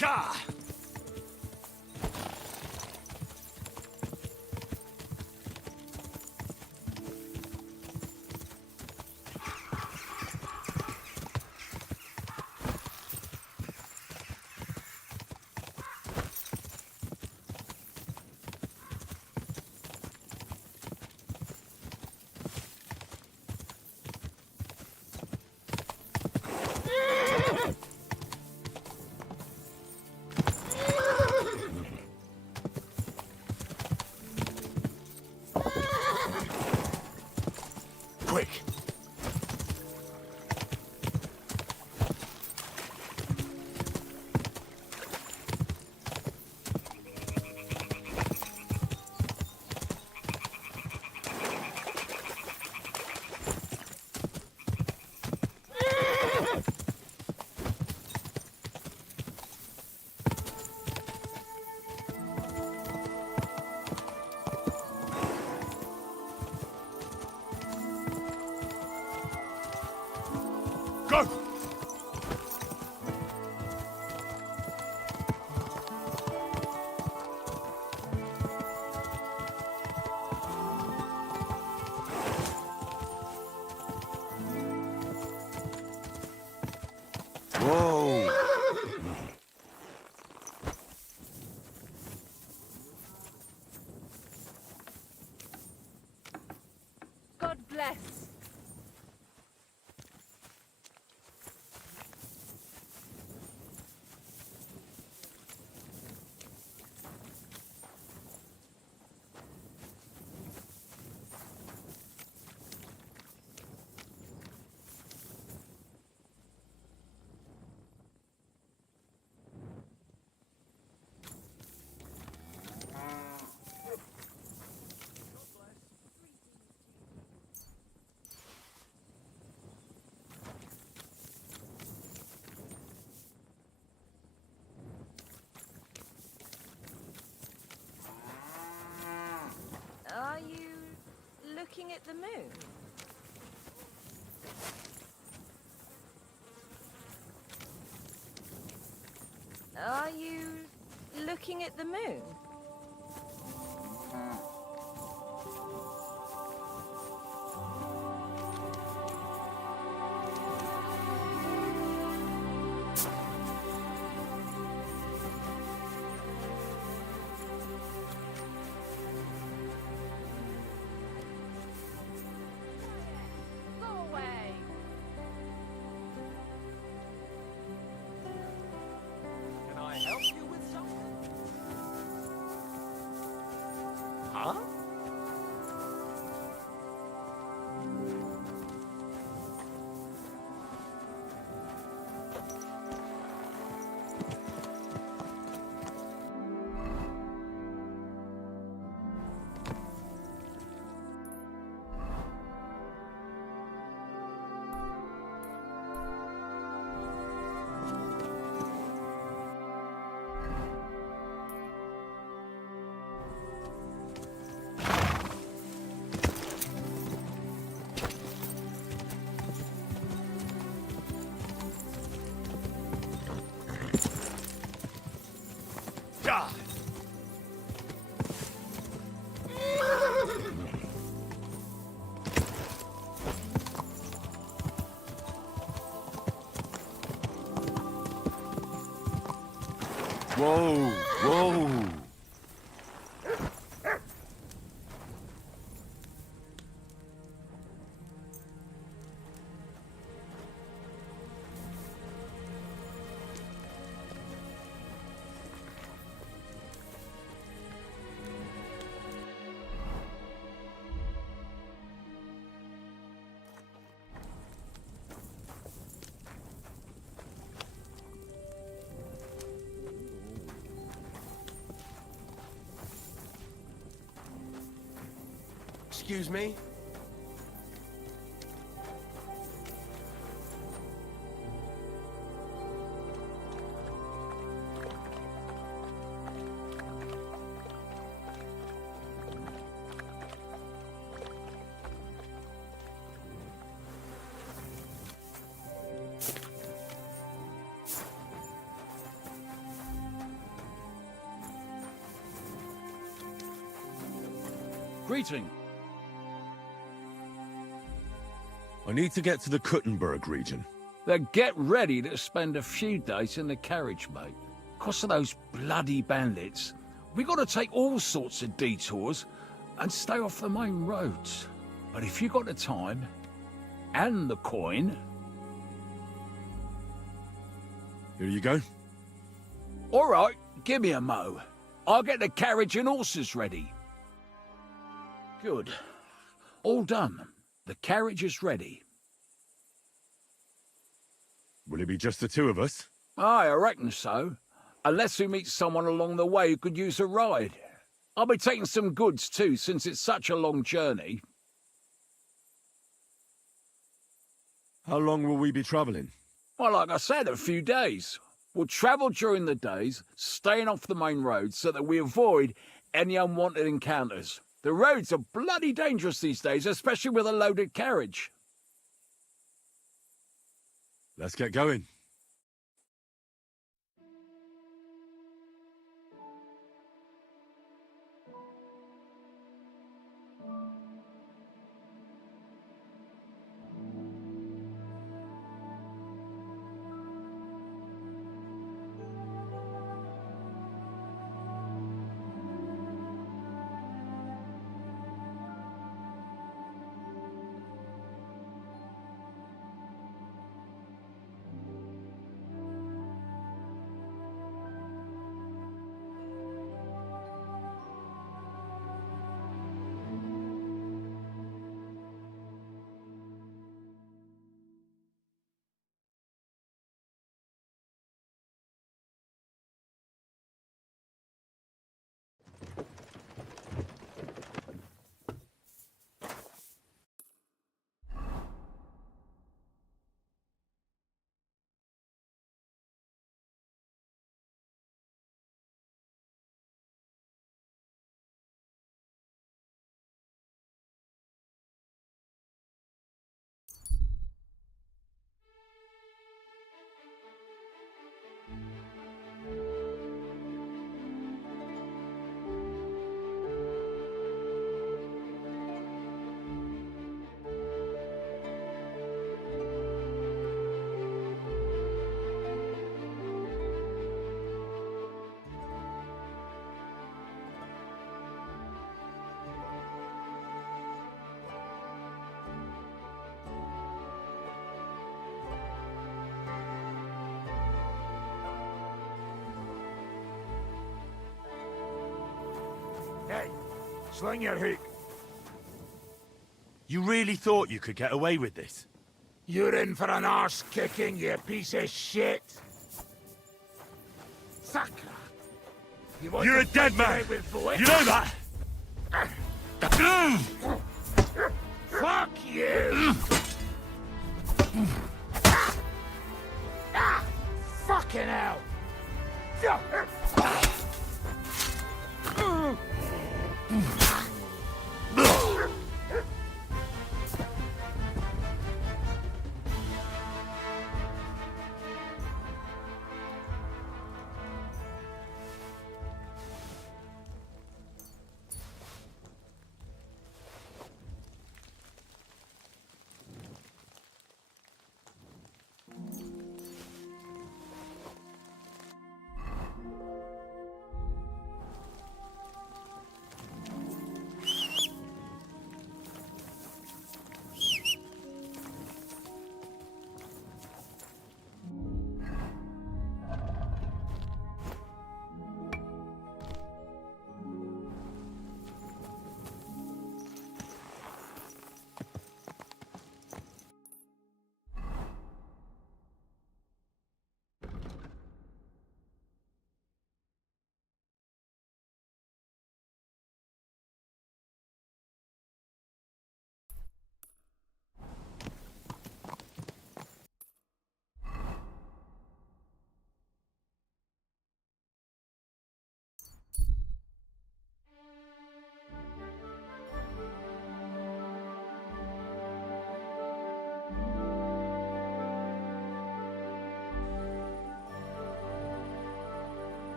Gah! Quick! Go! Whoa! God bless. Are you looking at the moon? Are you looking at the moon? Go away. Can I help you with something? Huh? Gah! Whoa! Whoa! Excuse me? Greeting. I need to get to the Kuttenberg region. Then get ready to spend a few days in the carriage, mate. 'Cause of those bloody bandits, we got to take all sorts of detours and stay off the main roads. But if you got the time and the coin... Here you go. All right, give me a mo. I'll get the carriage and horses ready. Good. All done. The carriage is ready. Will it be just the two of us? Aye, I reckon so. Unless we meet someone along the way who could use a ride. I'll be taking some goods too, since it's such a long journey. How long will we be travelling? Well, like I said, a few days. We'll travel during the days, staying off the main roads so that we avoid any unwanted encounters. The roads are bloody dangerous these days, especially with a loaded carriage. Let's get going. Hey, sling your hook. You really thought you could get away with this? You're in for an arse kicking, you piece of shit. Sacra. You want You're to a dead fight man! it out with boy? You know that? Fuck you! Fucking hell!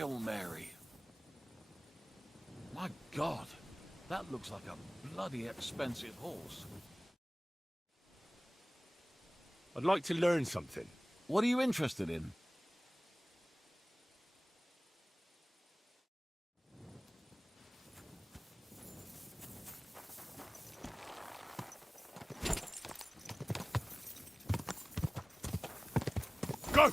Hail Mary. My God, that looks like a bloody expensive horse. I'd like to learn something. What are you interested in? Go!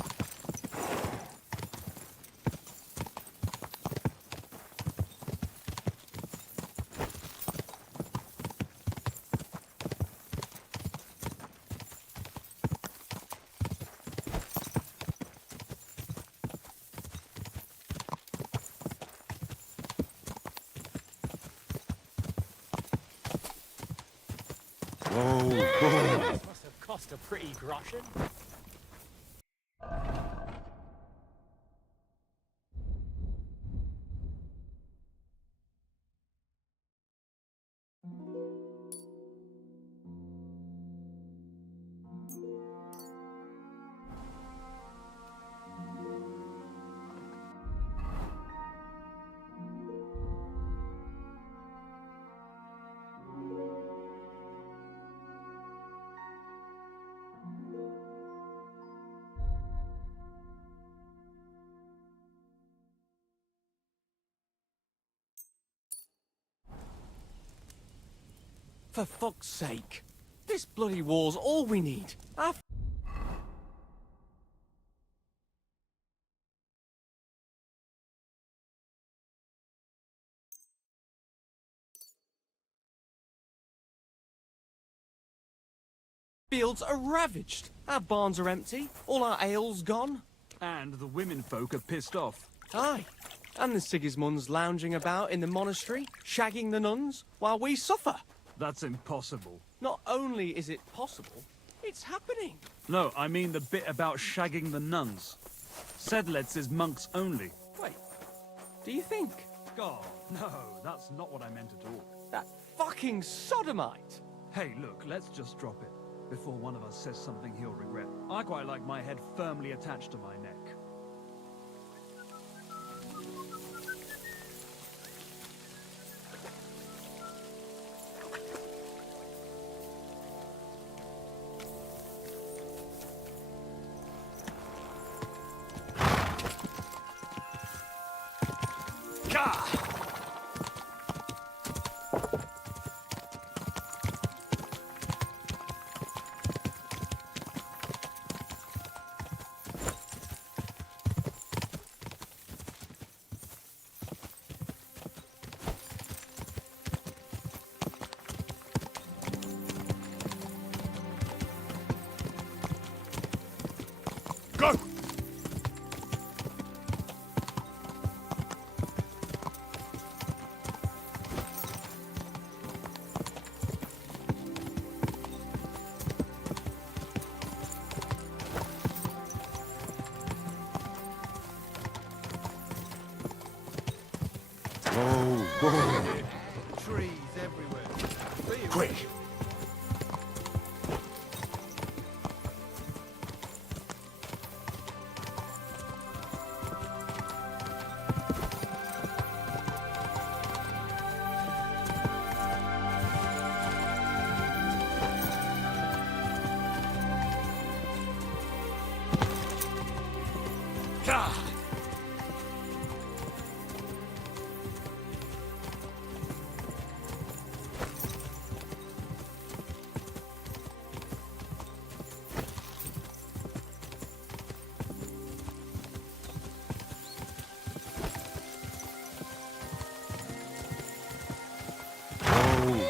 Whoa. Must have cost a pretty groschen. For fuck's sake. This bloody war's all we need. Our fields are ravaged. Our barns are empty. All our ale's gone. And the women folk are pissed off. Aye. And the Sigismunds lounging about in the monastery, shagging the nuns, while we suffer. That's impossible. Not only is it possible, it's happening. No, I mean the bit about shagging the nuns. Sedled says monks only. Wait, do you think? God, no, that's not what I meant at all. That fucking sodomite! Hey, look, let's just drop it, before one of us says something he'll regret. I quite like my head firmly attached to my neck. Go! Whoa. Trees everywhere. Quick!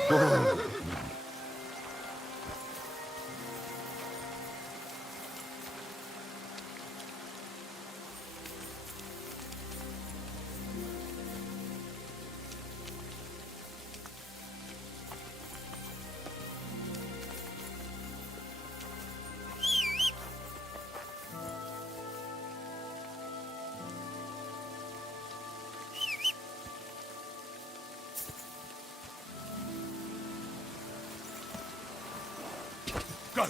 Whoa. Go!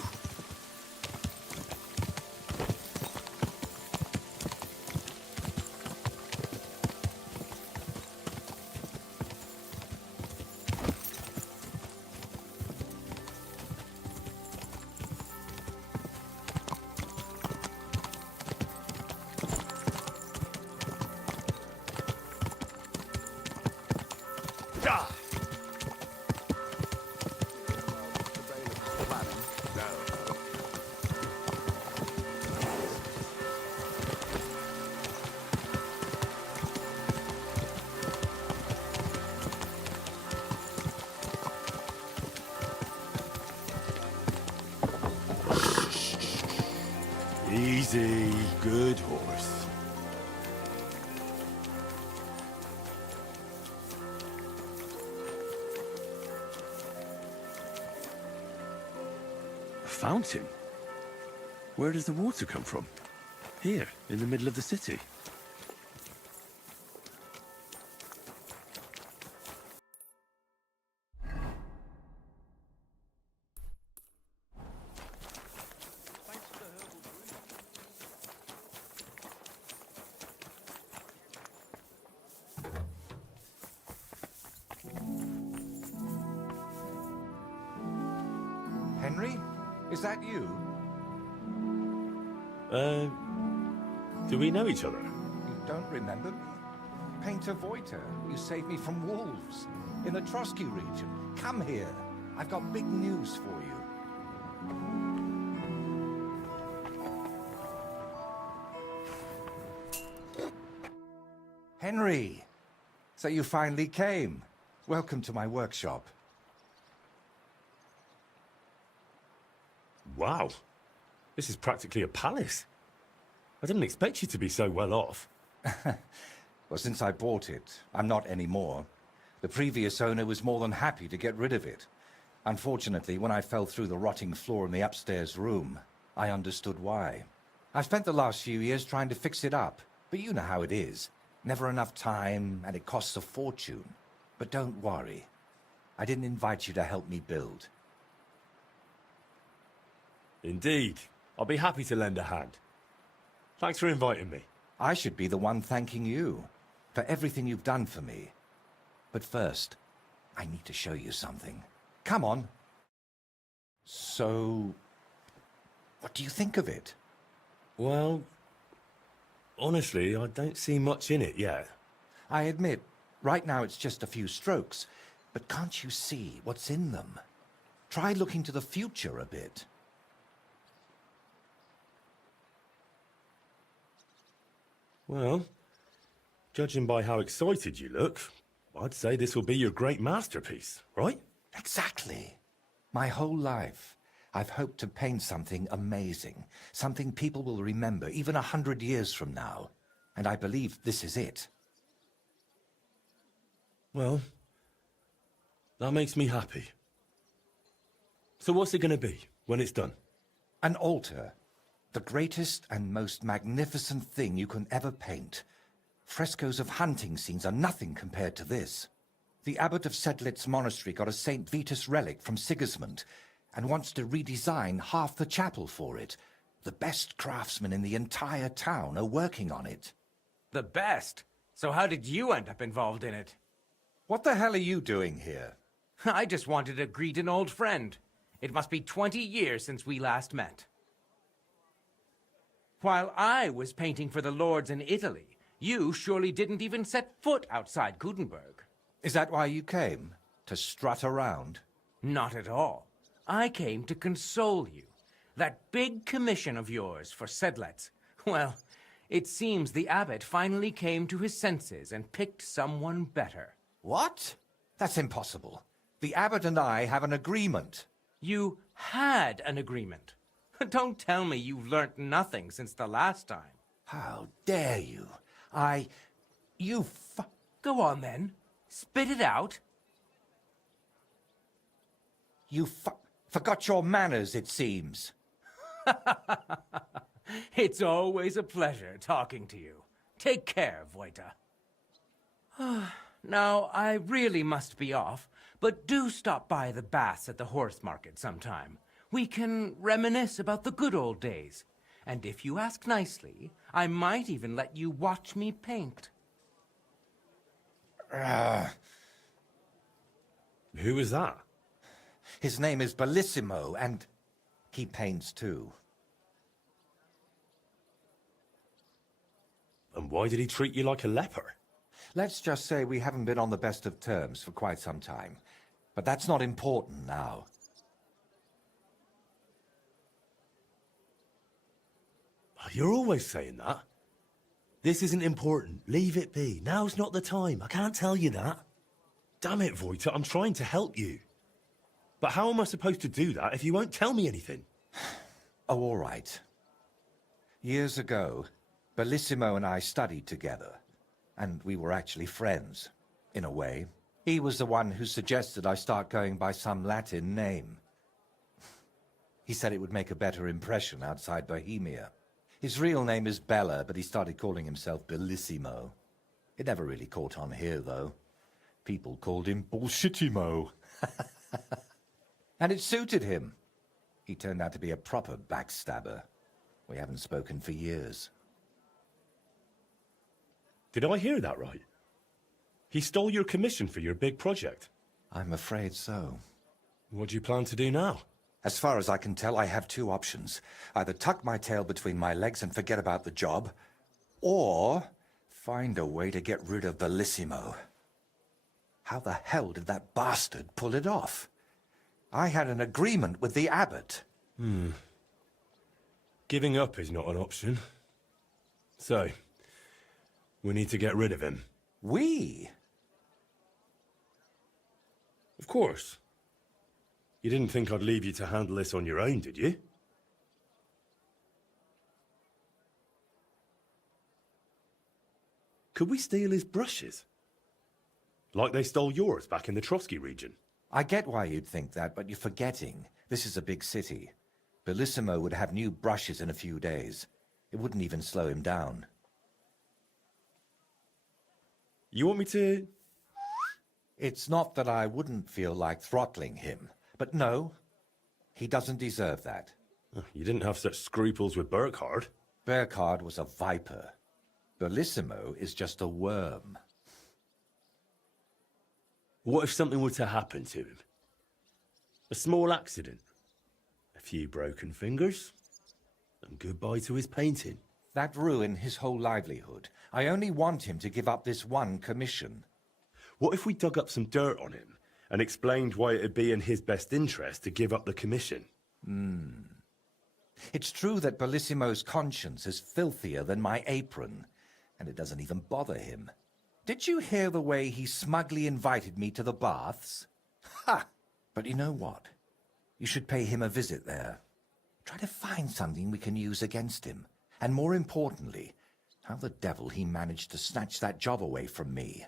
Easy, good horse. A fountain? Where does the water come from? Here, in the middle of the city. Henry? Is that you? Do we know each other? You don't remember me? Painter Voiter. You saved me from wolves in the Trotsky region. Come here. I've got big news for you. Henry! So you finally came. Welcome to my workshop. Wow. This is practically a palace. I didn't expect you to be so well off. Well, since I bought it, I'm not anymore. The previous owner was more than happy to get rid of it. Unfortunately, when I fell through the rotting floor in the upstairs room, I understood why. I've spent the last few years trying to fix it up, but you know how it is. Never enough time, and it costs a fortune. But don't worry. I didn't invite you to help me build. Indeed. I'll be happy to lend a hand. Thanks for inviting me. I should be the one thanking you for everything you've done for me. But first, I need to show you something. Come on. So, what do you think of it? Well, honestly, I don't see much in it yet. I admit, right now it's just a few strokes, but can't you see what's in them? Try looking to the future a bit. Well, judging by how excited you look, I'd say this will be your great masterpiece, right? Exactly. My whole life, I've hoped to paint something amazing, something people will remember even 100 years from now. And I believe this is it. Well, that makes me happy. So what's it going to be when it's done? An altar. The greatest and most magnificent thing you can ever paint. Frescoes of hunting scenes are nothing compared to this. The abbot of Sedlitz monastery got a St. Vitus relic from Sigismund and wants to redesign half the chapel for it. The best craftsmen in the entire town are working on it. The best? So how did you end up involved in it? What the hell are you doing here? I just wanted to greet an old friend. It must be 20 years since we last met. While I was painting for the lords in Italy, you surely didn't even set foot outside Gutenberg. Is that why you came? To strut around? Not at all. I came to console you. That big commission of yours for Sedlitz. Well, it seems the abbot finally came to his senses and picked someone better. What? That's impossible. The abbot and I have an agreement. You had an agreement. Don't tell me you've learnt nothing since the last time. How dare you? Go on then. Spit it out. You forgot your manners, it seems. It's always a pleasure talking to you. Take care, Voita. Now, I really must be off, but do stop by the baths at the horse market sometime. We can reminisce about the good old days. And if you ask nicely, I might even let you watch me paint. Who was that? His name is Bellissimo, and he paints too. And why did he treat you like a leper? Let's just say we haven't been on the best of terms for quite some time. But that's not important now. You're always saying that. This isn't important. Leave it be. Now's not the time. I can't tell you that. Damn it, Voita, I'm trying to help you. But how am I supposed to do that if you won't tell me anything? Oh, all right. Years ago, Bellissimo and I studied together, and we were actually friends, in a way. He was the one who suggested I start going by some Latin name. He said it would make a better impression outside Bohemia. His real name is Bella, but he started calling himself Bellissimo. It never really caught on here, though. People called him Bullshitimo. And it suited him. He turned out to be a proper backstabber. We haven't spoken for years. Did I hear that right? He stole your commission for your big project. I'm afraid so. What do you plan to do now? As far as I can tell, I have two options. Either tuck my tail between my legs and forget about the job, or find a way to get rid of Bellissimo. How the hell did that bastard pull it off? I had an agreement with the abbot. Giving up is not an option. So, we need to get rid of him. We? Of course. You didn't think I'd leave you to handle this on your own, did you? Could we steal his brushes? Like they stole yours back in the Trotsky region? I get why you'd think that, but you're forgetting. This is a big city. Bellissimo would have new brushes in a few days. It wouldn't even slow him down. You want me to... It's not that I wouldn't feel like throttling him, but no, he doesn't deserve that. You didn't have such scruples with Burkhardt. Burkhardt was a viper. Bellissimo is just a worm. What if something were to happen to him? A small accident. A few broken fingers. And goodbye to his painting. That ruined his whole livelihood. I only want him to give up this one commission. What if we dug up some dirt on him and explained why it'd be in his best interest to give up the commission? It's true that Bellissimo's conscience is filthier than my apron, and it doesn't even bother him. Did you hear the way he smugly invited me to the baths? Ha! But you know what? You should pay him a visit there. Try to find something we can use against him. And more importantly, how the devil he managed to snatch that job away from me.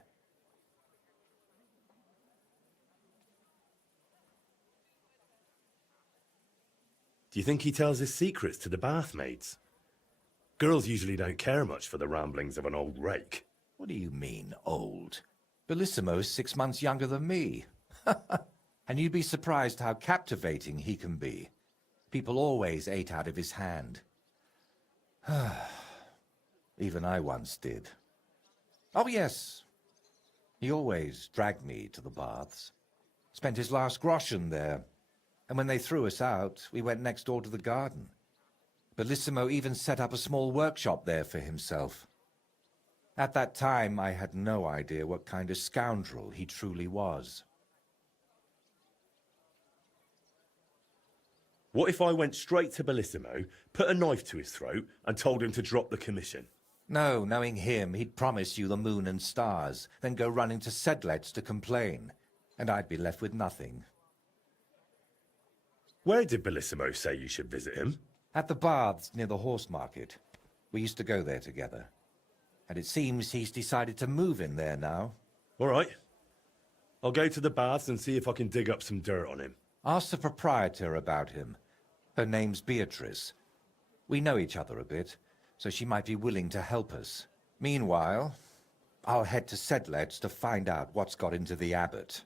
Do you think he tells his secrets to the bathmaids? Girls usually don't care much for the ramblings of an old rake. What do you mean, old? Bellissimo's 6 months younger than me. And you'd be surprised how captivating he can be. People always ate out of his hand. Even I once did. Oh, yes. He always dragged me to the baths. Spent his last groschen there. And when they threw us out, we went next door to the garden. Bellissimo even set up a small workshop there for himself. At that time, I had no idea what kind of scoundrel he truly was. What if I went straight to Bellissimo, put a knife to his throat, and told him to drop the commission? No, knowing him, he'd promise you the moon and stars, then go running to Sedlets to complain, and I'd be left with nothing. Where did Bellissimo say you should visit him? At the baths near the horse market. We used to go there together. And it seems he's decided to move in there now. All right. I'll go to the baths and see if I can dig up some dirt on him. Ask the proprietor about him. Her name's Beatrice. We know each other a bit, so she might be willing to help us. Meanwhile, I'll head to Sedlets to find out what's got into the abbot.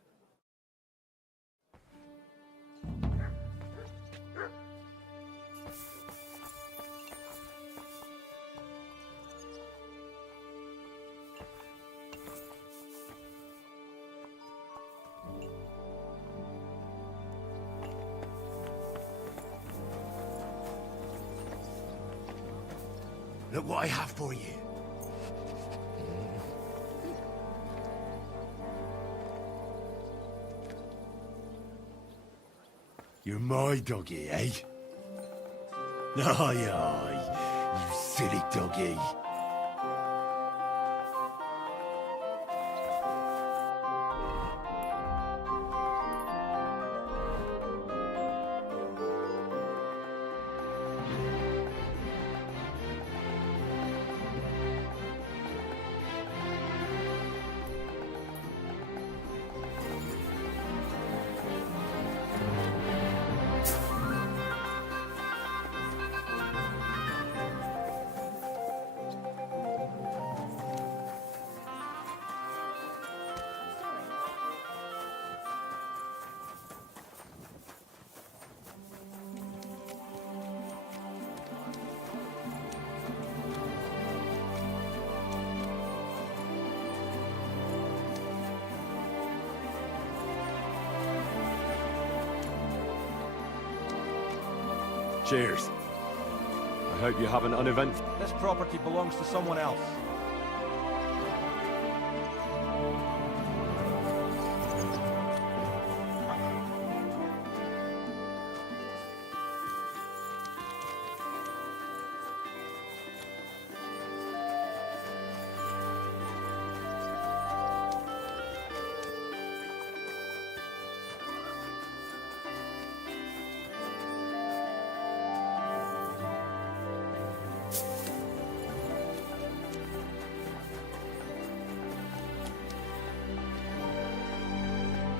Look what I have for you. You're my doggy, eh? Aye, aye, you silly doggy. Cheers. I hope you have an uneventful... This property belongs to someone else.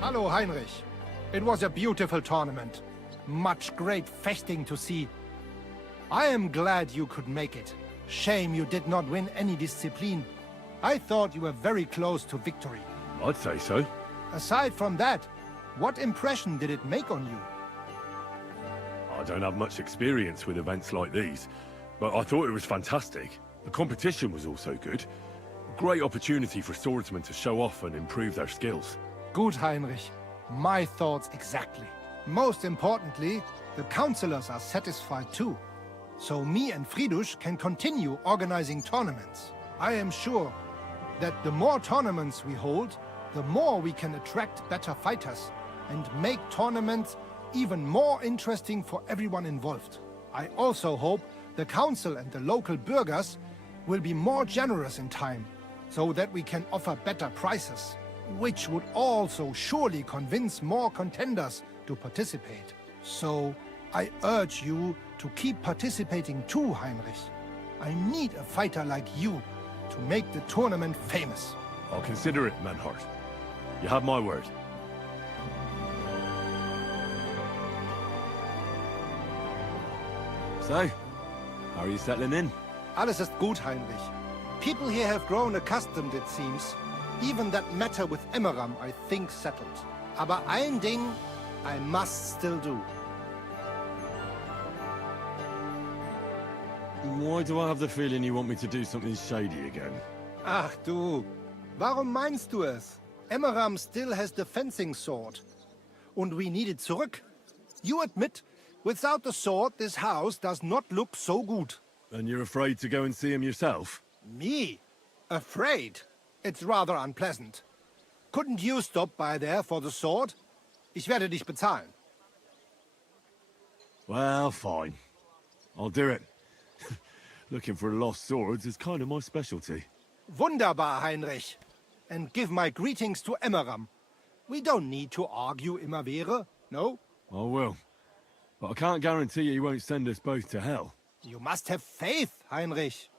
Hallo, Heinrich. It was a beautiful tournament. Much great feasting to see. I am glad you could make it. Shame you did not win any discipline. I thought you were very close to victory. I'd say so. Aside from that, what impression did it make on you? I don't have much experience with events like these, but I thought it was fantastic. The competition was also good. Great opportunity for swordsmen to show off and improve their skills. Good, Heinrich. My thoughts exactly. Most importantly, the councillors are satisfied too. So me and Fridush can continue organizing tournaments. I am sure that the more tournaments we hold, the more we can attract better fighters and make tournaments even more interesting for everyone involved. I also hope the council and the local burghers will be more generous in time, so that we can offer better prices, which would also surely convince more contenders to participate. So I urge you to keep participating too, Heinrich. I need a fighter like you to make the tournament famous. I'll consider it, Manhart. You have my word. So, how are you settling in? Alles ist gut, Heinrich. People here have grown accustomed, it seems. Even that matter with Emmeram, I think, settled. Aber ein Ding I must still do. Why do I have the feeling you want me to do something shady again? Ach du, warum meinst du es? Emmeram still has the fencing sword. Und we need it zurück. You admit, without the sword, this house does not look so good. And you're afraid to go and see him yourself? Me? Afraid? It's rather unpleasant. Couldn't you stop by there for the sword? Ich werde dich bezahlen. Well, fine. I'll do it. Looking for lost swords is kind of my specialty. Wunderbar, Heinrich. And give my greetings to Emmeram. We don't need to argue immer wäre, no? I will. But I can't guarantee he won't send us both to hell. You must have faith, Heinrich.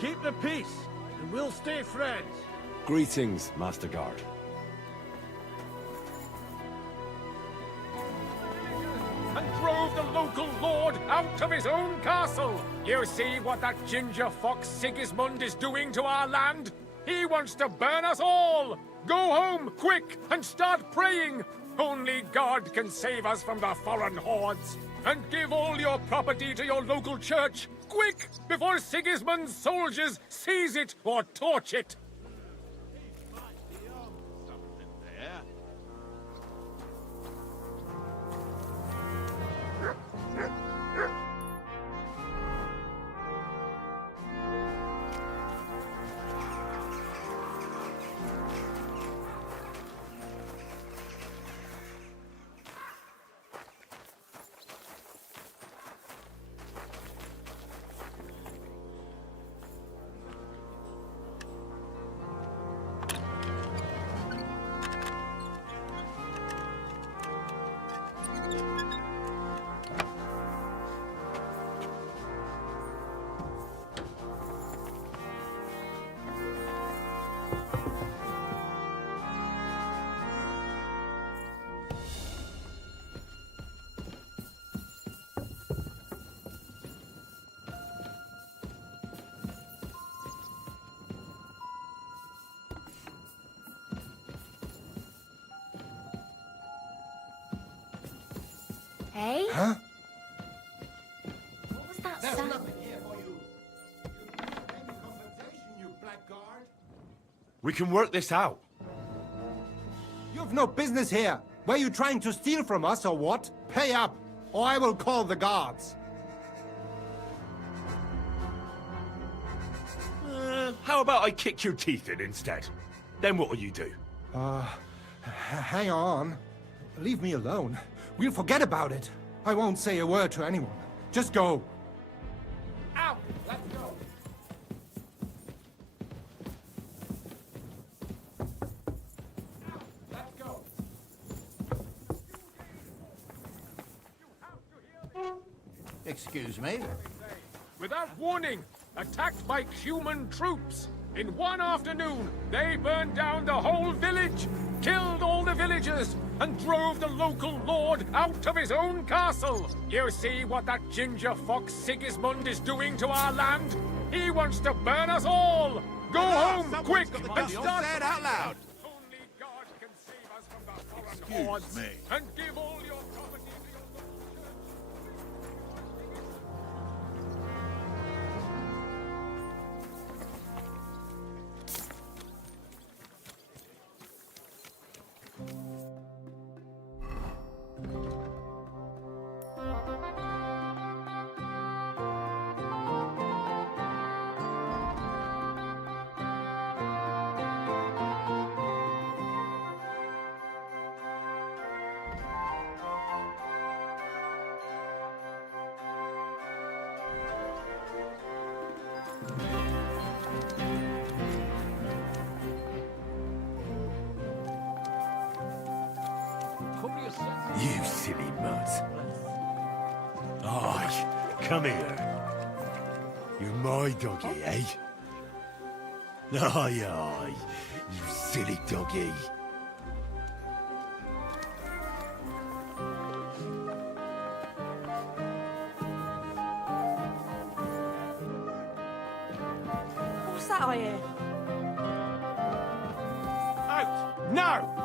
Keep the peace, and we'll stay friends. Greetings, Master Guard. And drove the local lord out of his own castle. You see what that ginger fox Sigismund is doing to our land? He wants to burn us all! Go home, quick, and start praying! Only God can save us from the foreign hordes. And give all your property to your local church, quick, before Sigismund's soldiers seize it or torch it! Hey? Huh? What was that There's sound? nothing here for you. You don't pay me compensation, you blackguard. We can work this out. You've no business here. Were you trying to steal from us or what? Pay up, or I will call the guards. How about I kick your teeth in instead? Then what'll you do? Hang on. Leave me alone. We'll forget about it. I won't say a word to anyone. Just go. Out! Let's go! Let's go! Excuse me? Without warning, attacked by human troops. In one afternoon, they burned down the whole village, killed all the villagers, and drove the local lord out of his own castle. You see what that ginger fox Sigismund is doing to our land? He wants to burn us all! Go home, quick, and start... Say it out loud. Only God can save us from the foreign hordes. And give all your property to your local church. You silly mutt. Aye, come here. You're my doggy, eh? Aye, aye, you silly doggy. What's that I hear? Out! Now!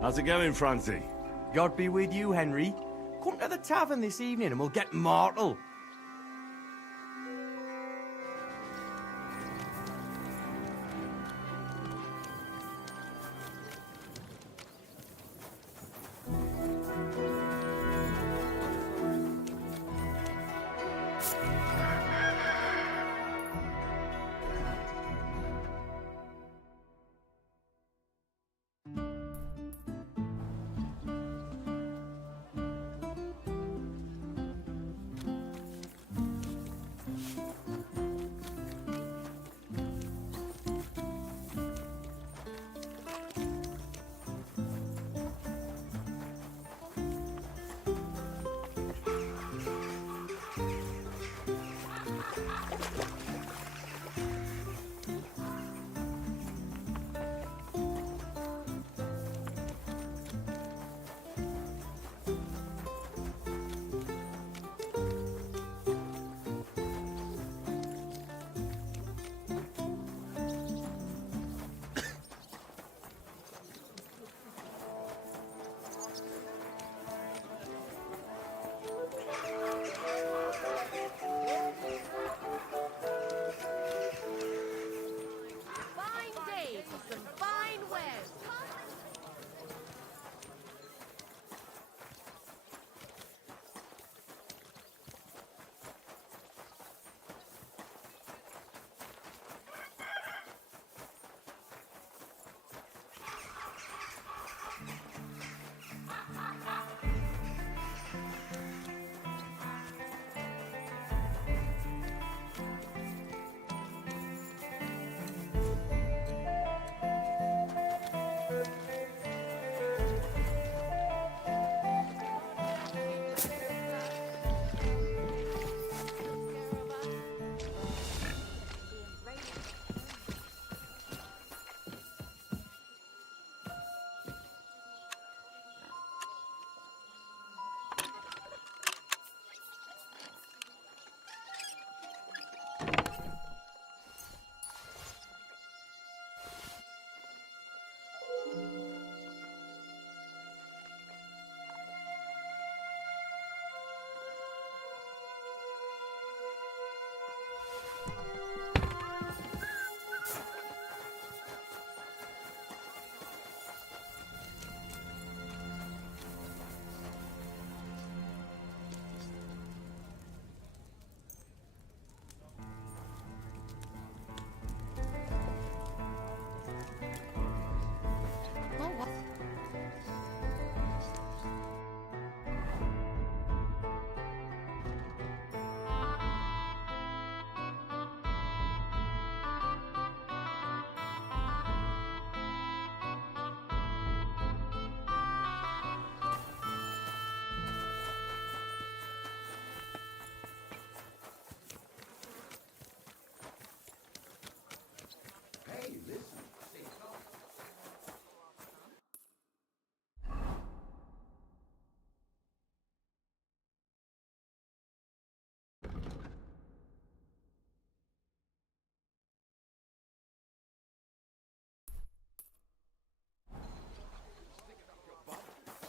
How's it going, Francie? God be with you, Henry. Come to the tavern this evening and we'll get mortal.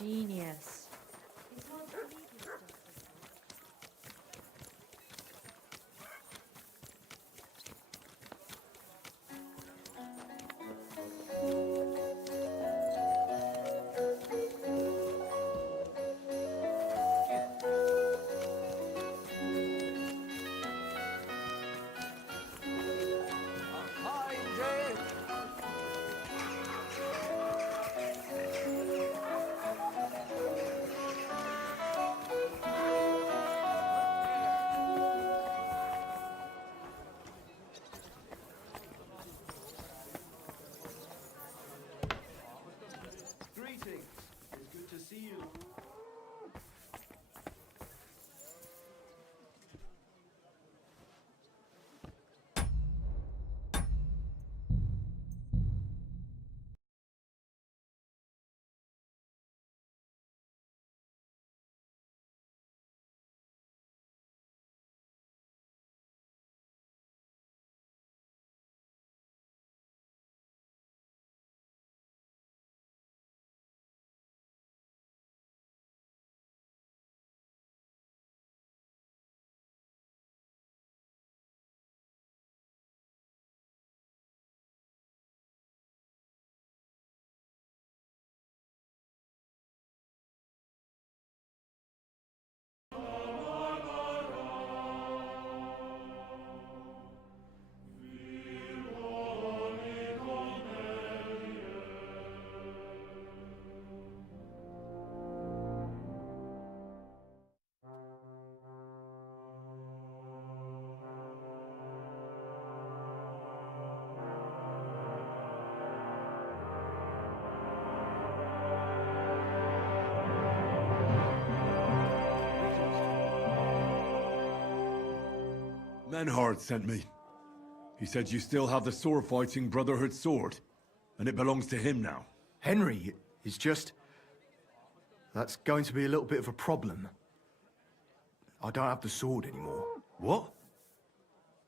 Genius. Greetings. It's good to see you. Menhard sent me. He said you still have the sword-fighting Brotherhood sword, and it belongs to him now. Henry is just... That's going to be a little bit of a problem. I don't have the sword anymore. What?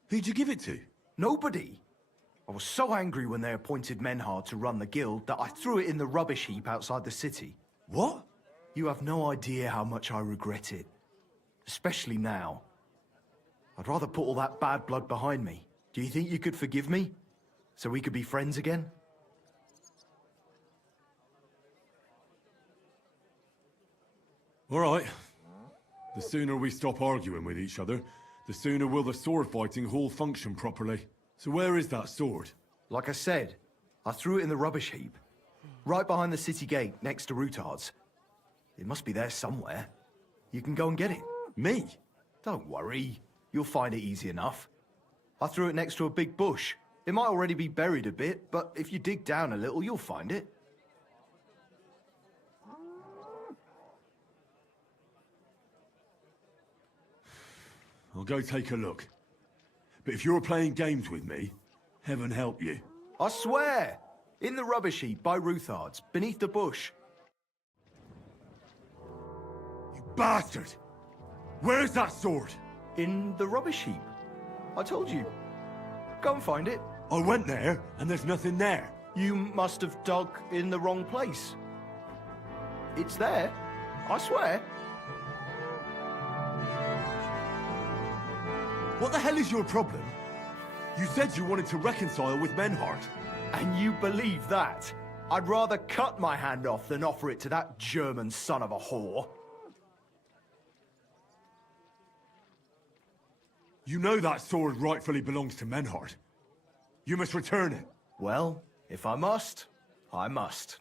Who'd you give it to? Nobody! I was so angry when they appointed Menhard to run the guild that I threw it in the rubbish heap outside the city. What? You have no idea how much I regret it. Especially now. I'd rather put all that bad blood behind me. Do you think you could forgive me? So we could be friends again? All right. The sooner we stop arguing with each other, the sooner will the sword-fighting hall function properly. So where is that sword? Like I said, I threw it in the rubbish heap. Right behind the city gate, next to Routard's. It must be there somewhere. You can go and get it. Me? Don't worry. You'll find it easy enough. I threw it next to a big bush. It might already be buried a bit, but if you dig down a little, you'll find it. I'll go take a look. But if you're playing games with me, heaven help you. I swear! In the rubbish heap by Routard's, beneath the bush. You bastard! Where's that sword? In the rubbish heap. I told you. Go and find it. I went there, and there's nothing there. You must have dug in the wrong place. It's there. I swear. What the hell is your problem? You said you wanted to reconcile with Menhard. And you believe that? I'd rather cut my hand off than offer it to that German son of a whore. You know that sword rightfully belongs to Menhard. You must return it. Well, if I must, I must.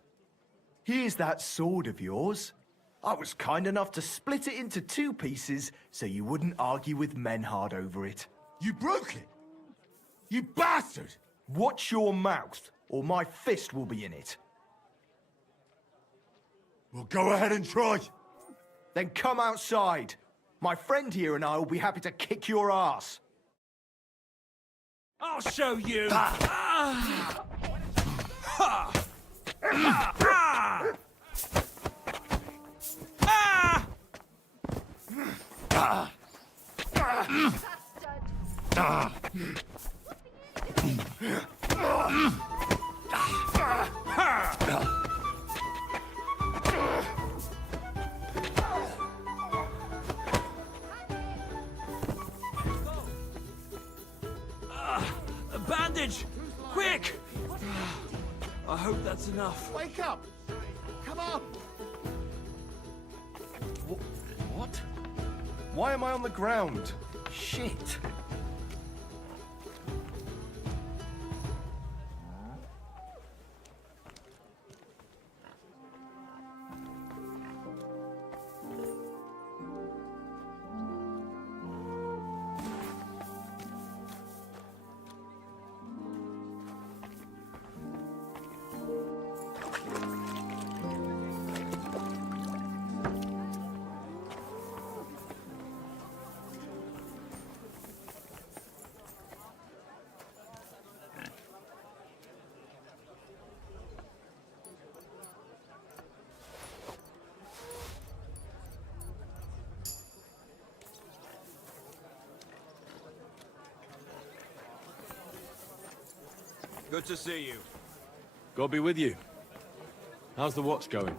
Here's that sword of yours. I was kind enough to split it into 2 pieces so you wouldn't argue with Menhard over it. You broke it! You bastard! Watch your mouth, or my fist will be in it. Well, go ahead and try. Then come outside. My friend here and I will be happy to kick your ass. I'll show you! hope that's enough. Wake up! Come on! What? Why am I on the ground? Shit! Good to see you. God be with you. How's the watch going?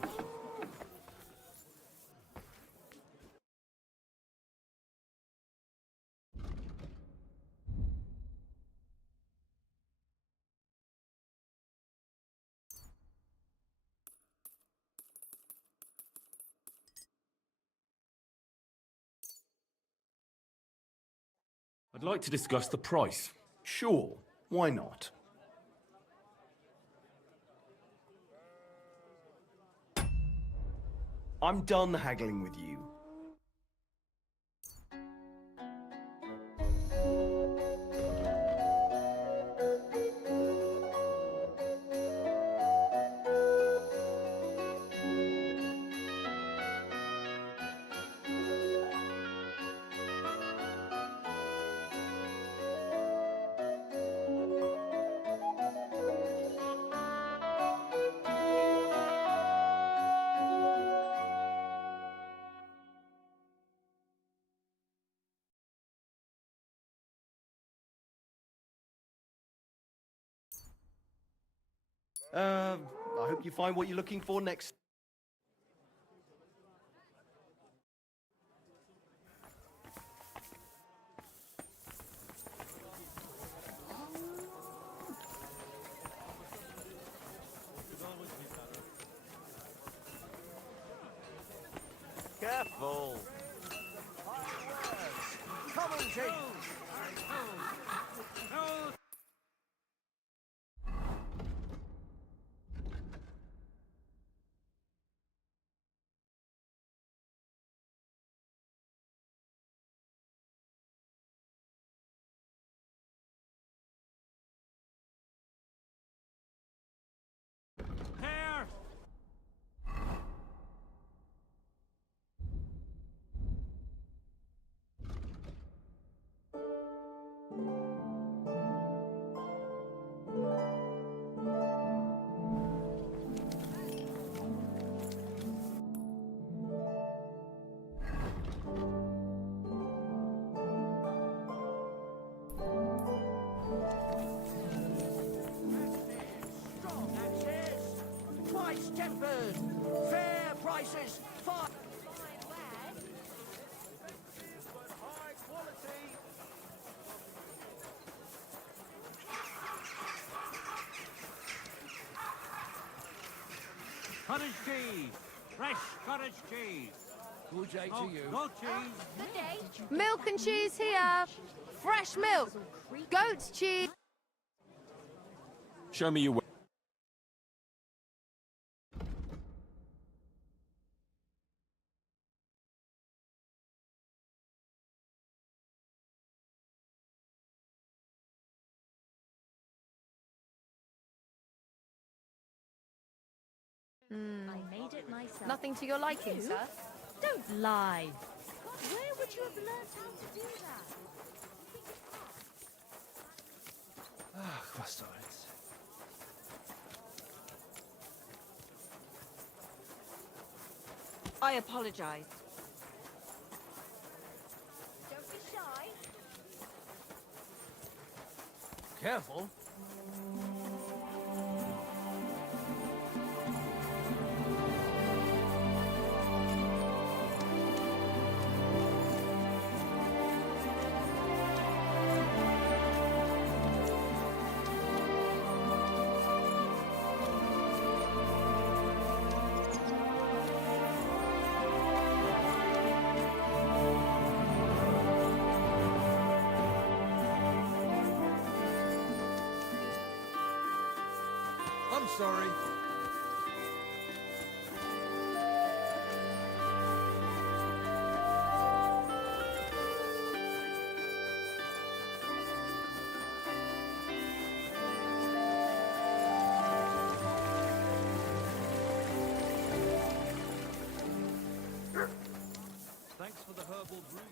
I'd like to discuss the price. Sure, why not? I'm done haggling with you. I hope you find what you're looking for next. Careful. Commenting. Tempered, fair prices, fine. Cottage cheese. Fresh cottage cheese. Good day to you. No cheese. Good day. Milk and cheese here. Fresh milk. Goat's cheese. Show me your way. I made it myself. Nothing to your liking, sir? Don't lie. God, where would you have learned how to do that? Ah, croissants. I apologize. Don't be shy. Careful. I'm sorry. Thanks for the herbal brews.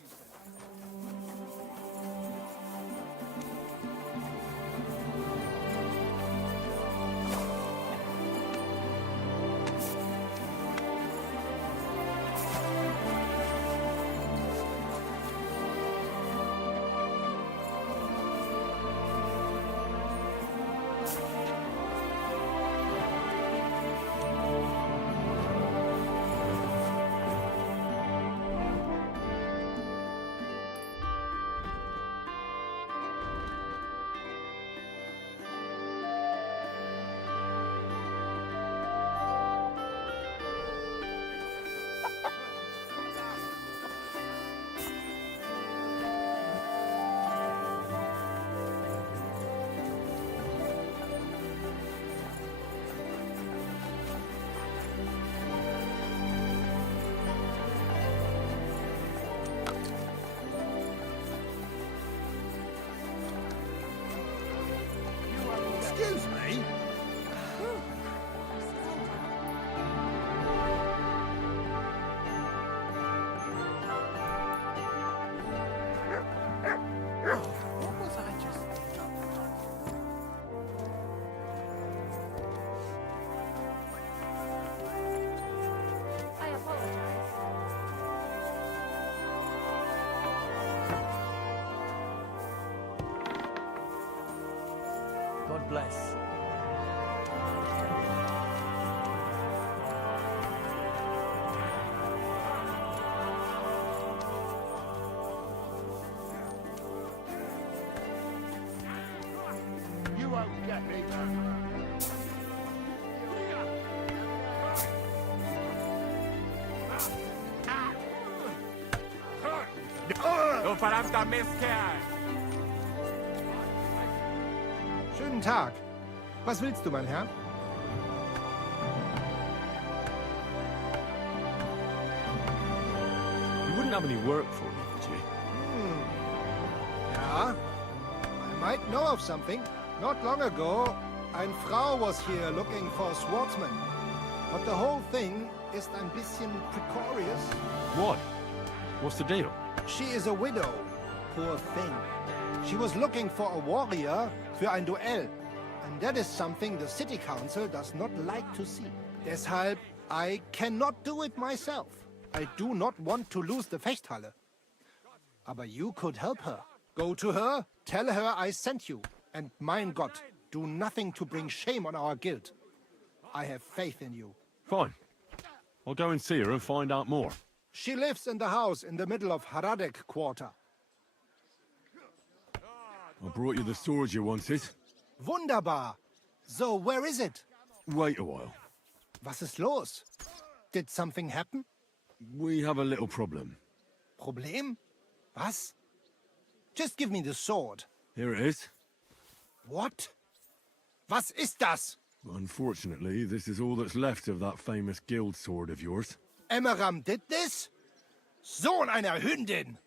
Excuse me? What was I just... I apologize. God bless. You won't get me. Du verdammter Mistkerl! Schönen Tag. Was willst du, mein Herr? You wouldn't have any work for me, would you? Ja, I might know of something. Not long ago, ein Frau was here looking for a swordsman. But the whole thing is ein bisschen precarious. Why? What's the deal? She is a widow. Poor thing. She was looking for a warrior für ein Duell. And that is something the city council does not like to see. Deshalb, I cannot do it myself. I do not want to lose the Fechthalle. Aber you could help her. Go to her, tell her I sent you. And mein Gott, do nothing to bring shame on our guild. I have faith in you. Fine. I'll go and see her and find out more. She lives in the house in the middle of Haradek quarter. I brought you the sword you wanted. Wunderbar. So where is it? Wait a while. Was ist los? Did something happen? We have a little problem. Problem? Was? Just give me the sword. Here it is. What? Was ist das? Unfortunately, this is all that's left of that famous guild sword of yours. Emmeram did this? Sohn einer Hündin!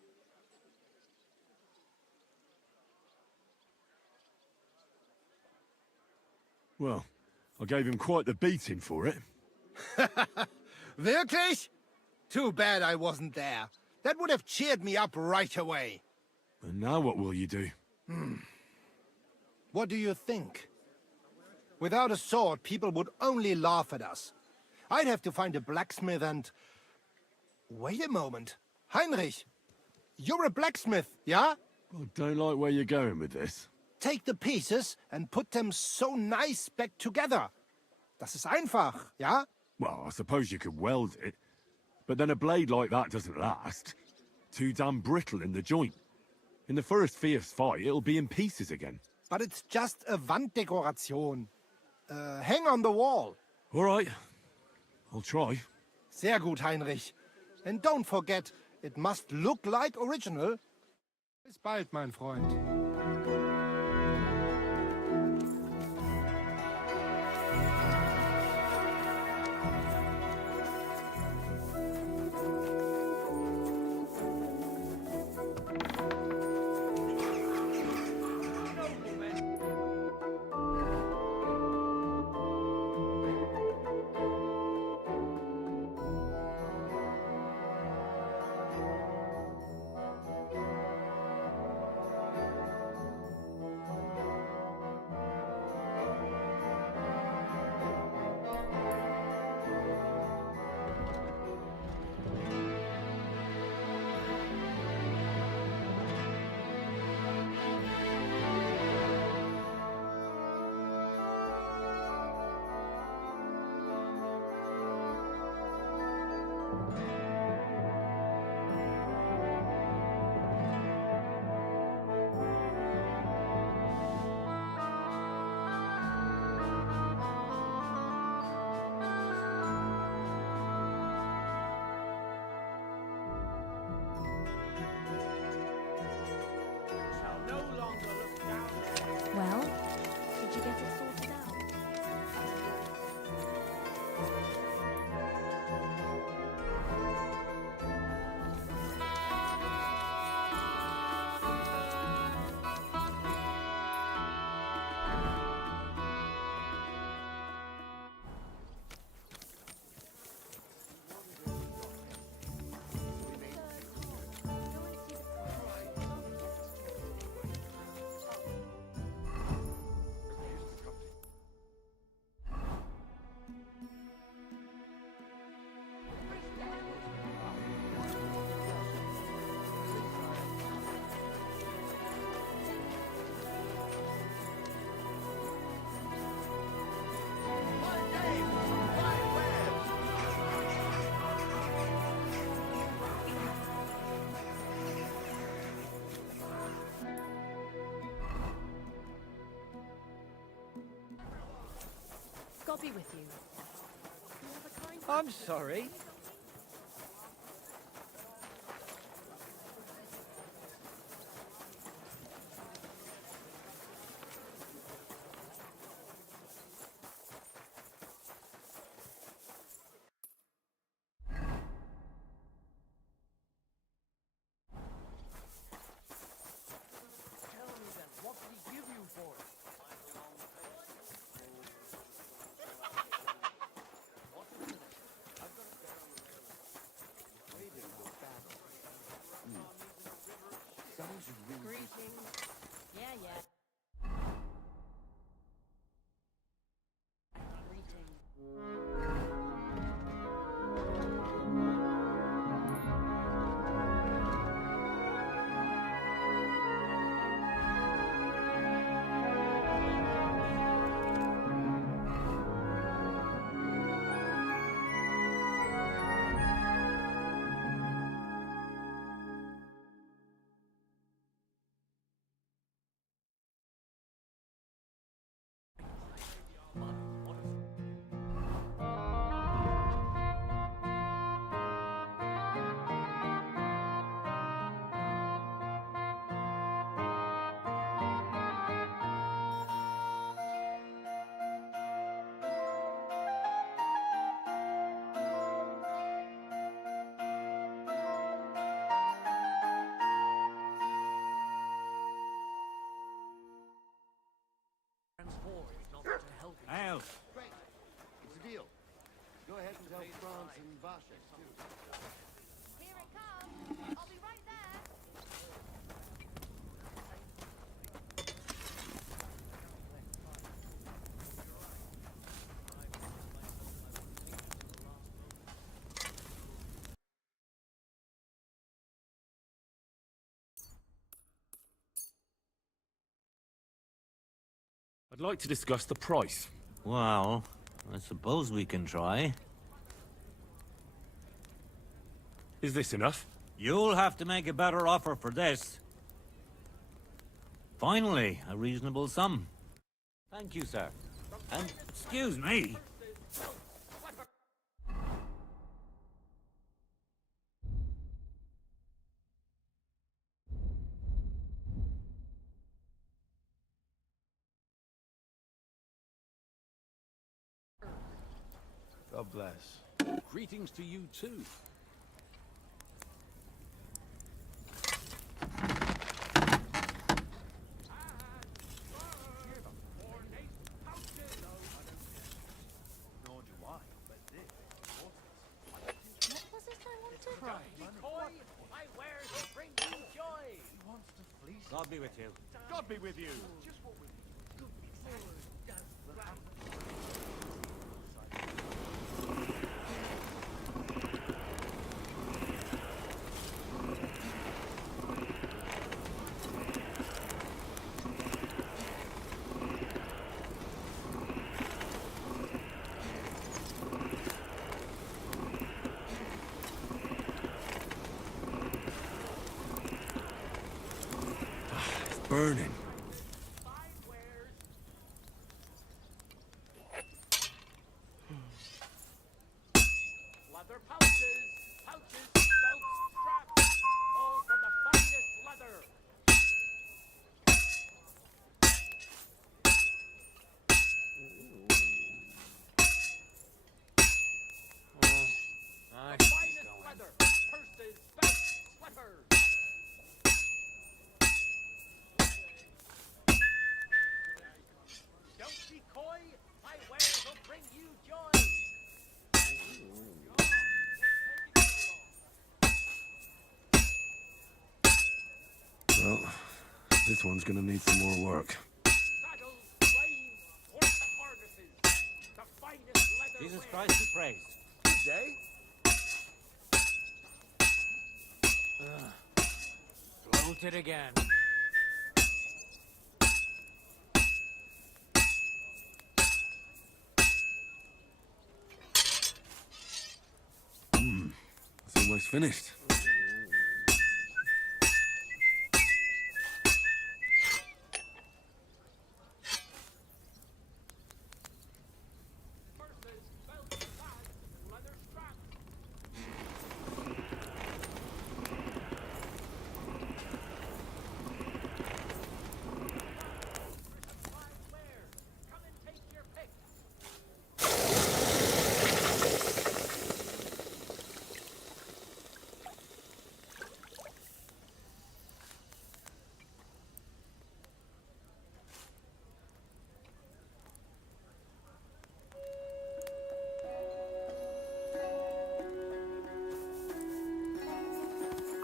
Well, I gave him quite the beating for it. Wirklich? Too bad I wasn't there. That would have cheered me up right away. And now what will you do? What do you think? Without a sword, people would only laugh at us. I'd have to find a blacksmith and... Wait a moment. Heinrich, you're a blacksmith, yeah? I don't like where you're going with this. Take the pieces and put them so nice back together. Das ist einfach, ja? Well, I suppose you could weld it. But then a blade like that doesn't last. Too damn brittle in the joint. In the first fierce fight, it'll be in pieces again. But it's just a Wanddekoration. Hang on the wall. All right. I'll try. Sehr gut, Heinrich. And don't forget, it must look like original. Bis bald, mein Freund. be with you. I'm sorry. Greetings. Yeah, yeah. Greetings. Al. Great. What's the deal? Go ahead and tell Franz and Vasek, too. Here it comes. I'll be right there. I'd like to discuss the price. Well, I suppose we can try. Is this enough? You'll have to make a better offer for this. Finally, a reasonable sum. Thank you, sir. And excuse me. God bless. Greetings to you too. Nor do I, but this. What was it I wanted? My wares will bring you joy. He wants to fleece. God be with you. God be with you. Just what we Burning. Leather pouches, belts, straps, all from the finest leather. The finest leather, purses, belts, slippers. Don't be coy, my wares will bring you joy. Well, this one's gonna need some more work. Saddles, reins, horse harnesses, the finest leather. Jesus wear. Christ be praised. Good day. Floated again. It's almost finished.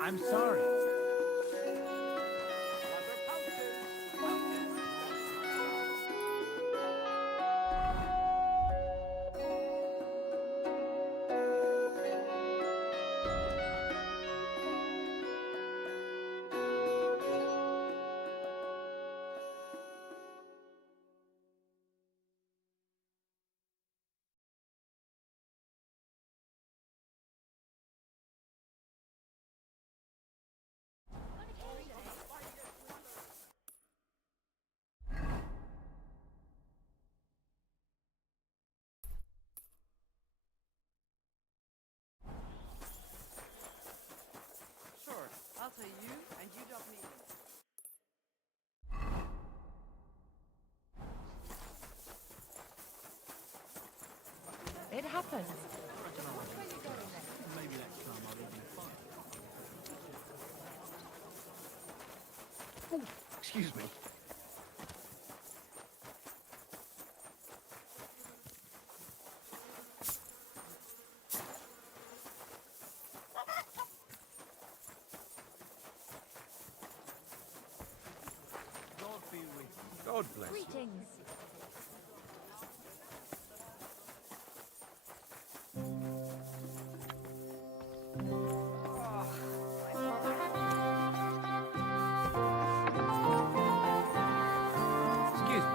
I'm sorry. Sure, I'll tell you, and you drop me. It happens. Maybe next time I'll even find. Oh, excuse me. God be with you. God bless you. Greetings. Excuse me.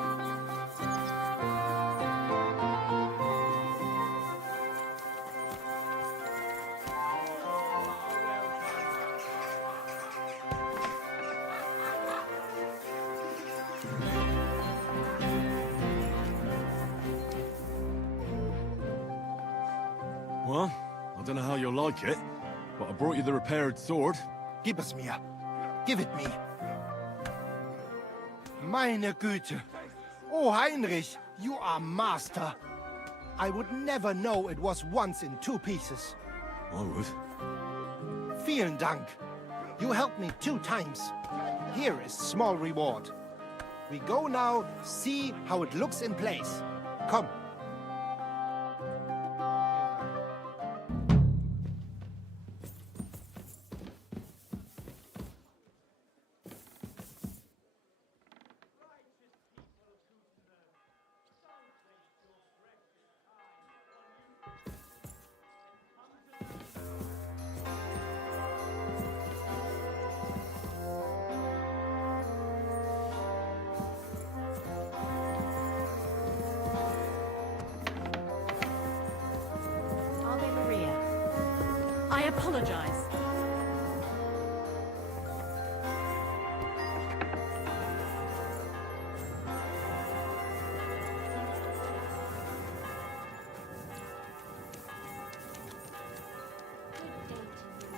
Well, I don't know how you'll like it, but I brought you the repaired sword. Gib es mir. Give it me. Meine Güte. Oh, Heinrich, you are master. I would never know it was once in 2 pieces. I would. Vielen Dank. You helped me 2 times. Here is small reward. We go now, see how it looks in place. Come. Ave Maria. I apologize.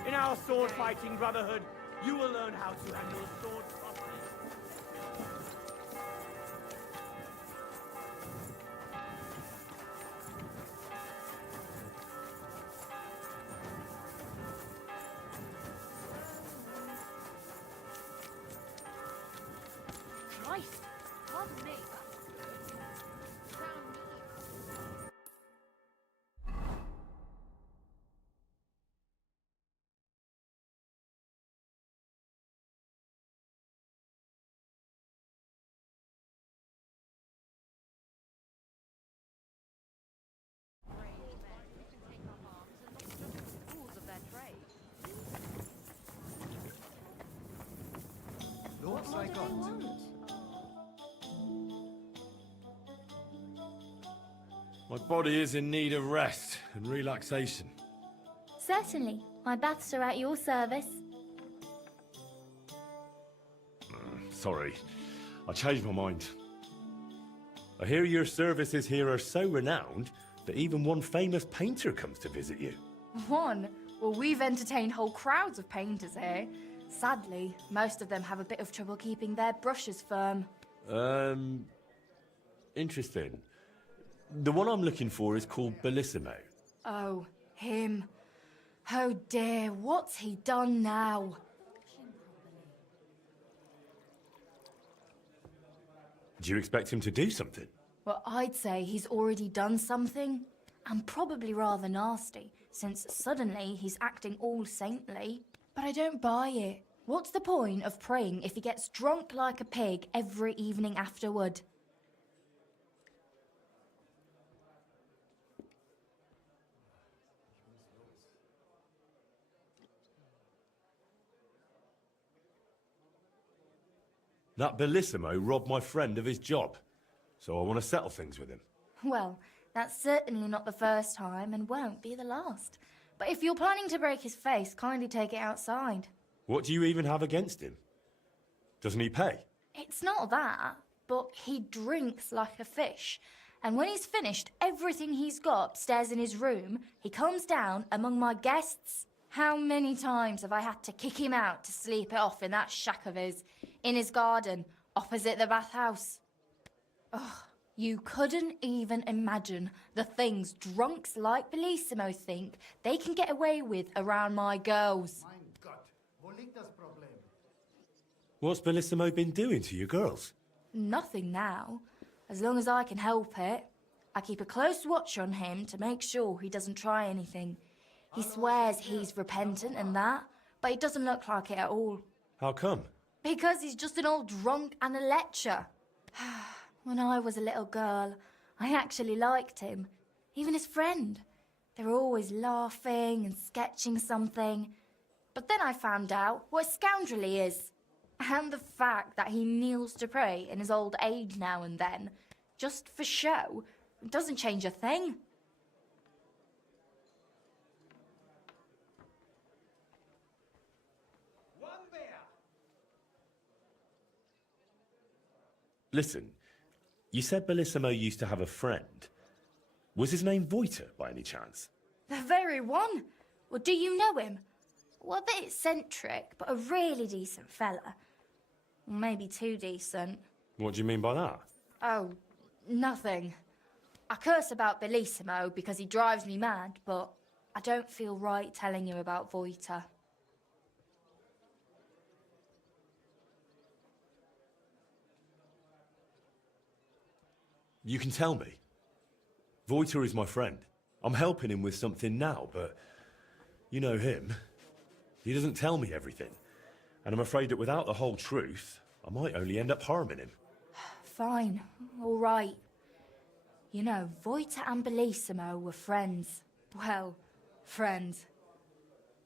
In our sword-fighting brotherhood, you will learn how to handle a sword properly. Christ. Pardon me. Rules of their trade. Looks like I got. My body is in need of rest and relaxation. Certainly. My baths are at your service. Sorry, I changed my mind. I hear your services here are so renowned that even one famous painter comes to visit you. One? Well, we've entertained whole crowds of painters here. Sadly, most of them have a bit of trouble keeping their brushes firm. Interesting. The one I'm looking for is called Bellissimo. Oh, him. Oh dear, what's he done now? Do you expect him to do something? Well, I'd say he's already done something, and probably rather nasty, since suddenly he's acting all saintly. But I don't buy it. What's the point of praying if he gets drunk like a pig every evening afterward? That Bellissimo robbed my friend of his job, so I want to settle things with him. Well, that's certainly not the first time and won't be the last. But if you're planning to break his face, kindly take it outside. What do you even have against him? Doesn't he pay? It's not that, but he drinks like a fish. And when he's finished everything he's got upstairs in his room, he comes down among my guests. How many times have I had to kick him out to sleep it off in that shack of his, in his garden, opposite the bathhouse? Ugh, you couldn't even imagine the things drunks like Bellissimo think they can get away with around my girls. Mein Gott, wo liegt das Problem? What's Bellissimo been doing to you girls? Nothing now. As long as I can help it. I keep a close watch on him to make sure he doesn't try anything. He swears he's repentant and that, but it doesn't look like it at all. How come? Because he's just an old drunk and a lecher. When I was a little girl, I actually liked him. Even his friend. They were always laughing and sketching something. But then I found out what a scoundrel he is. And the fact that he kneels to pray in his old age now and then, just for show, doesn't change a thing. Listen, you said Bellissimo used to have a friend. Was his name Voiter, by any chance? The very one. Well, do you know him? Well, a bit eccentric, but a really decent fella. Maybe too decent. What do you mean by that? Oh, nothing. I curse about Bellissimo because he drives me mad, but I don't feel right telling you about Voiter. You can tell me. Voiter is my friend. I'm helping him with something now, but you know him. He doesn't tell me everything. And I'm afraid that without the whole truth, I might only end up harming him. Fine, all right. You know, Voiter and Bellissimo were friends. Well, friends.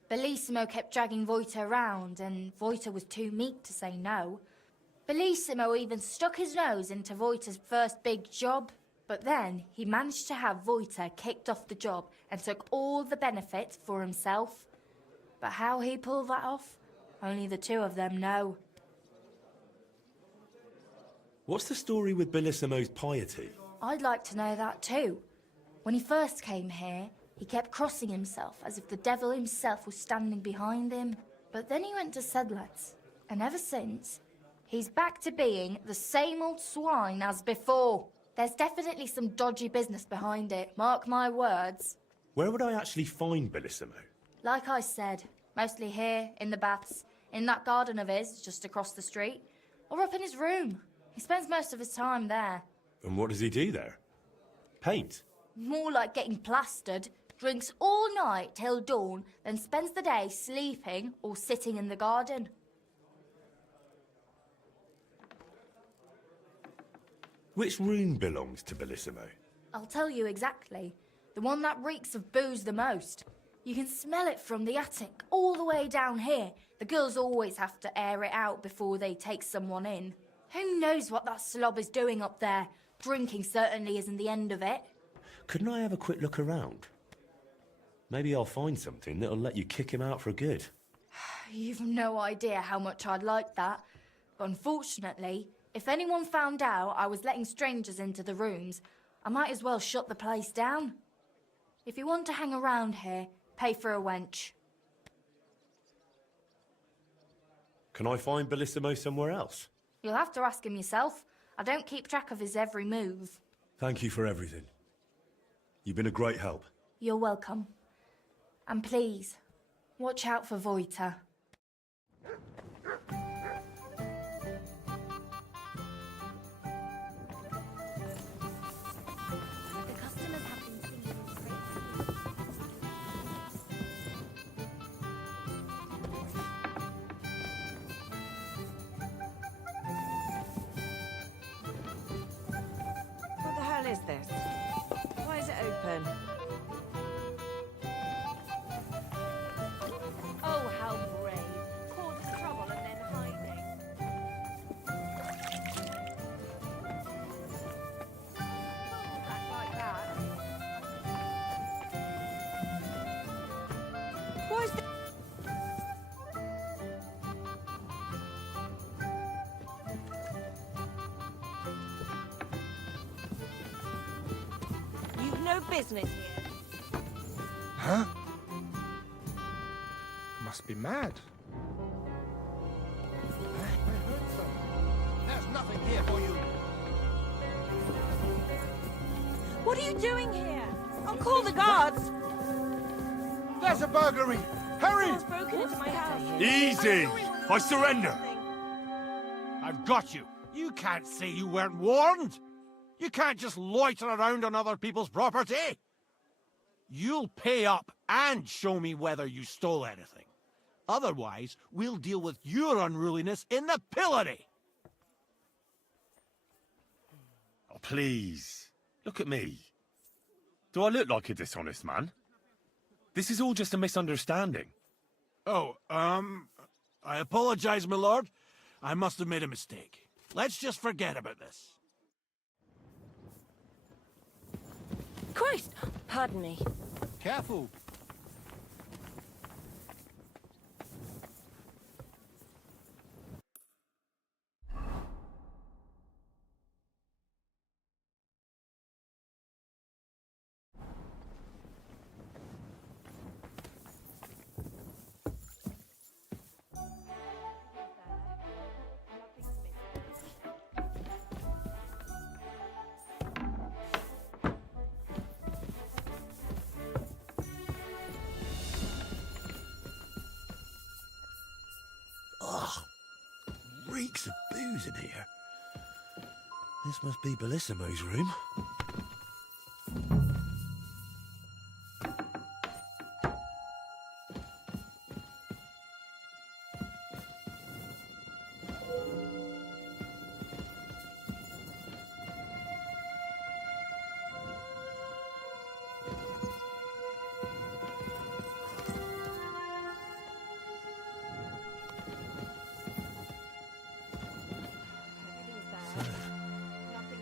Bellissimo kept dragging Voiter around, and Voiter was too meek to say no. Bellissimo even stuck his nose into Voiter's first big job, but then he managed to have Voiter kicked off the job and took all the benefits for himself. But how he pulled that off, only the two of them know. What's the story with Bellissimo's piety? I'd like to know that too. When he first came here, he kept crossing himself as if the devil himself was standing behind him. But then he went to Sedlets, and ever since, he's back to being the same old swine as before. There's definitely some dodgy business behind it, mark my words. Where would I actually find Bellissimo? Like I said, mostly here, in the baths, in that garden of his, just across the street, or up in his room. He spends most of his time there. And what does he do there? Paint? More like getting plastered, drinks all night till dawn, then spends the day sleeping or sitting in the garden. Which room belongs to Bellissimo? I'll tell you exactly. The one that reeks of booze the most. You can smell it from the attic, all the way down here. The girls always have to air it out before they take someone in. Who knows what that slob is doing up there? Drinking certainly isn't the end of it. Couldn't I have a quick look around? Maybe I'll find something that'll let you kick him out for good. You've no idea how much I'd like that. But unfortunately, if anyone found out I was letting strangers into the rooms, I might as well shut the place down. If you want to hang around here, pay for a wench. Can I find Bellissimo somewhere else? You'll have to ask him yourself. I don't keep track of his every move. Thank you for everything. You've been a great help. You're welcome. And please, watch out for Voiter. is this? Why is it open? Oh, how brave. Causing trouble and then hiding. That's like that. Why is You've no business here. Huh? Must be mad. I heard so. There's nothing here for you. What are you doing here? I'll call the guards. There's a burglary. Hurry! Someone's broken into my house. Easy! I surrender! I've got you. You can't say you weren't warned. You can't just loiter around on other people's property. You'll pay up and show me whether you stole anything. Otherwise, we'll deal with your unruliness in the pillory. Oh, please. Look at me. Do I look like a dishonest man? This is all just a misunderstanding. Oh, I apologize, my lord. I must have made a mistake. Let's just forget about this. Christ! Pardon me. Careful. Ugh, reeks of booze in here. This must be Bellissimo's room.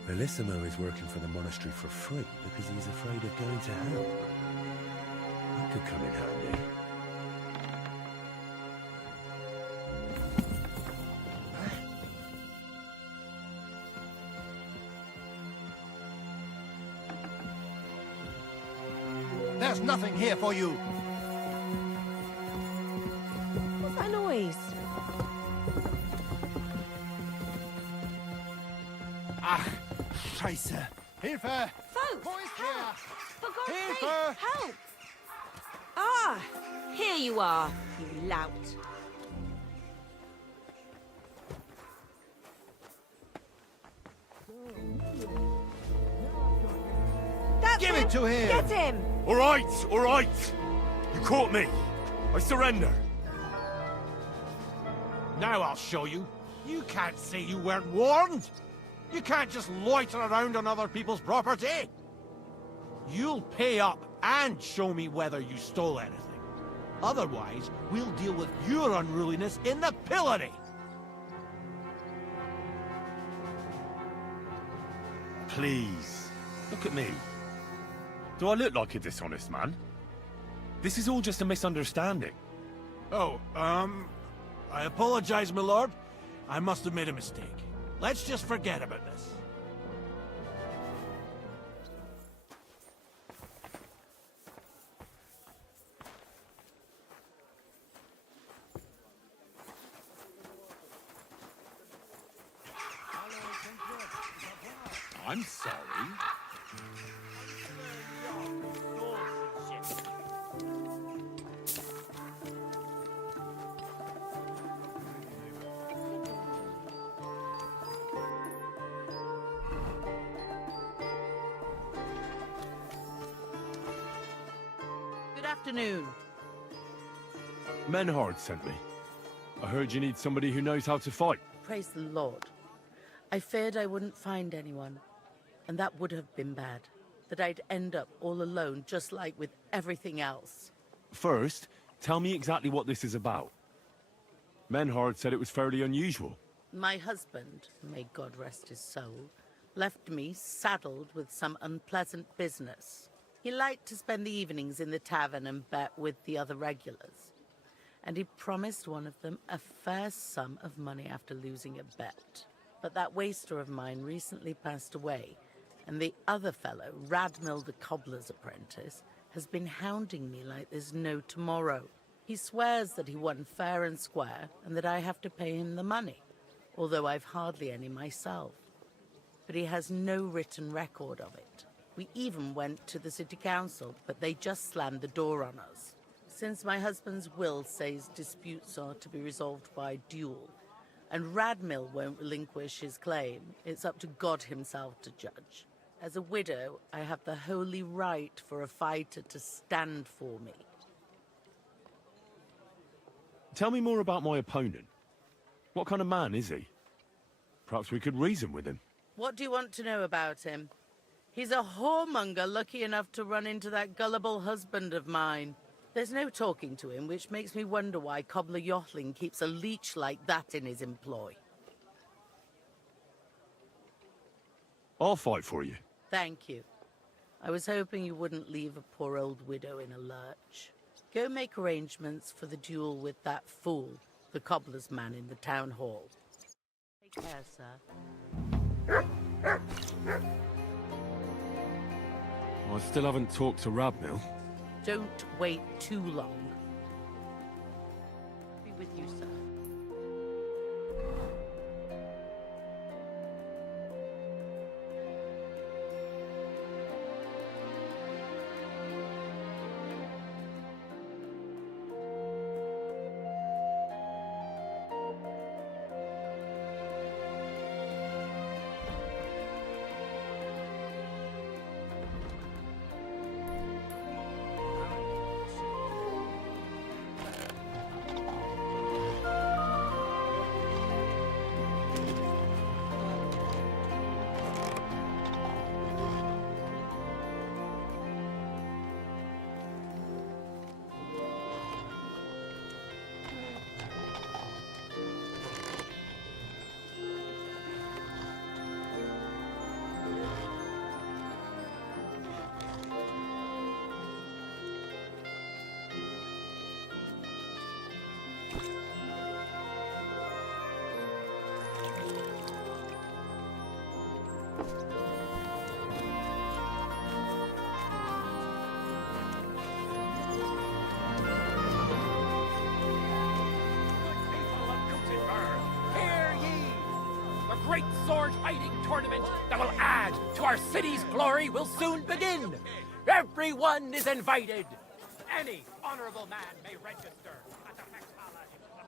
Bellissimo is working for the monastery for free because he's afraid of going to hell. That could come in handy. There's nothing here for you. What's that noise? Ah, Scheiße. Hilfe! Folks! Boys Help! For God's sake, Hilfe! help! Ah! Here you are, you lout. That's Give it to him! Get him! All right, all right. You caught me. I surrender. Now I'll show you. You can't say you weren't warned. You can't just loiter around on other people's property. You'll pay up and show me whether you stole anything. Otherwise, we'll deal with your unruliness in the pillory. Please. Look at me. Do I look like a dishonest man? This is all just a misunderstanding. Oh, I apologize, my lord. I must have made a mistake. Let's just forget about this. I'm sorry. Good afternoon. Menhard sent me. I heard you need somebody who knows how to fight. Praise the Lord. I feared I wouldn't find anyone. And that would have been bad. That I'd end up all alone, just like with everything else. First, tell me exactly what this is about. Menhard said it was fairly unusual. My husband, may God rest his soul, left me saddled with some unpleasant business. He liked to spend the evenings in the tavern and bet with the other regulars. And he promised one of them a fair sum of money after losing a bet. But that waster of mine recently passed away, and the other fellow, Radmil the cobbler's apprentice, has been hounding me like there's no tomorrow. He swears that he won fair and square, and that I have to pay him the money, although I've hardly any myself. But he has no written record of it. We even went to the city council, but they just slammed the door on us. Since my husband's will says disputes are to be resolved by duel, and Radmil won't relinquish his claim, it's up to God himself to judge. As a widow, I have the holy right for a fighter to stand for me. Tell me more about my opponent. What kind of man is he? Perhaps we could reason with him. What do you want to know about him? He's a whoremonger lucky enough to run into that gullible husband of mine. There's no talking to him, which makes me wonder why Cobbler Yothling keeps a leech like that in his employ. I'll fight for you. Thank you. I was hoping you wouldn't leave a poor old widow in a lurch. Go make arrangements for the duel with that fool, the cobbler's man in the town hall. Take care, sir. I still haven't talked to Radmil. Don't wait too long. Be with you, sir. Great sword fighting tournament that will add to our city's glory will soon begin. Everyone is invited. Any honorable man may register at the Hexhala district.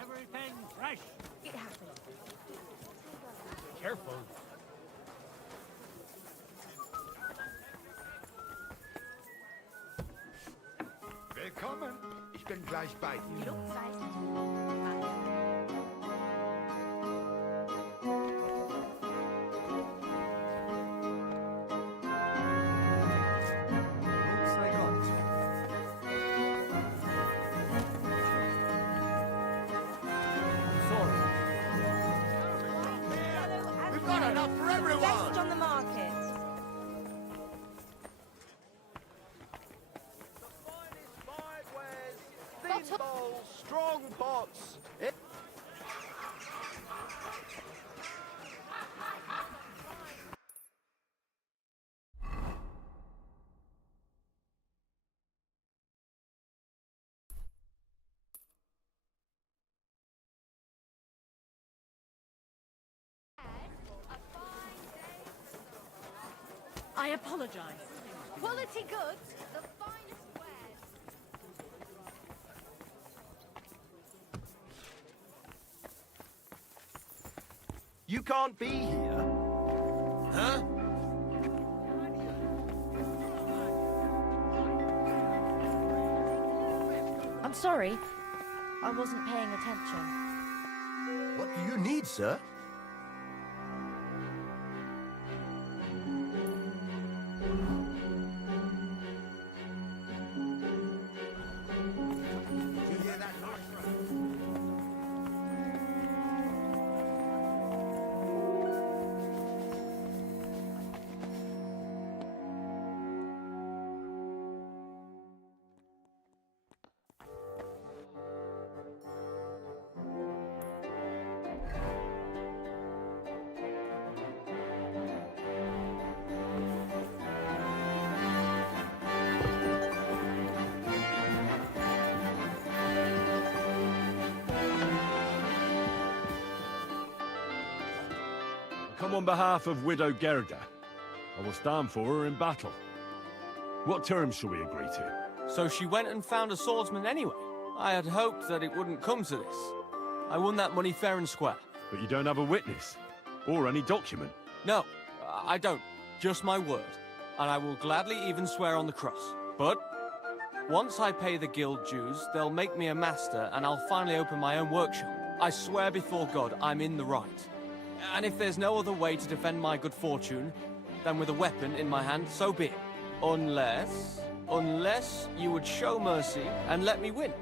Everything fresh. It happened. Careful. Willkommen. Ich bin gleich bei dir. We've got enough for everyone. Best on the market. Thin bowls, strong pots. I apologize. Quality goods, the finest wares. You can't be here. Huh? I'm sorry. I wasn't paying attention. What do you need, sir? Come on behalf of Widow Gerda. I will stand for her in battle. What terms shall we agree to? So she went and found a swordsman anyway. I had hoped that it wouldn't come to this. I won that money fair and square. But you don't have a witness? Or any document? No, I don't. Just my word. And I will gladly even swear on the cross. But once I pay the guild dues, they'll make me a master and I'll finally open my own workshop. I swear before God, I'm in the right. And if there's no other way to defend my good fortune than with a weapon in my hand, so be it. Unless you would show mercy and let me win.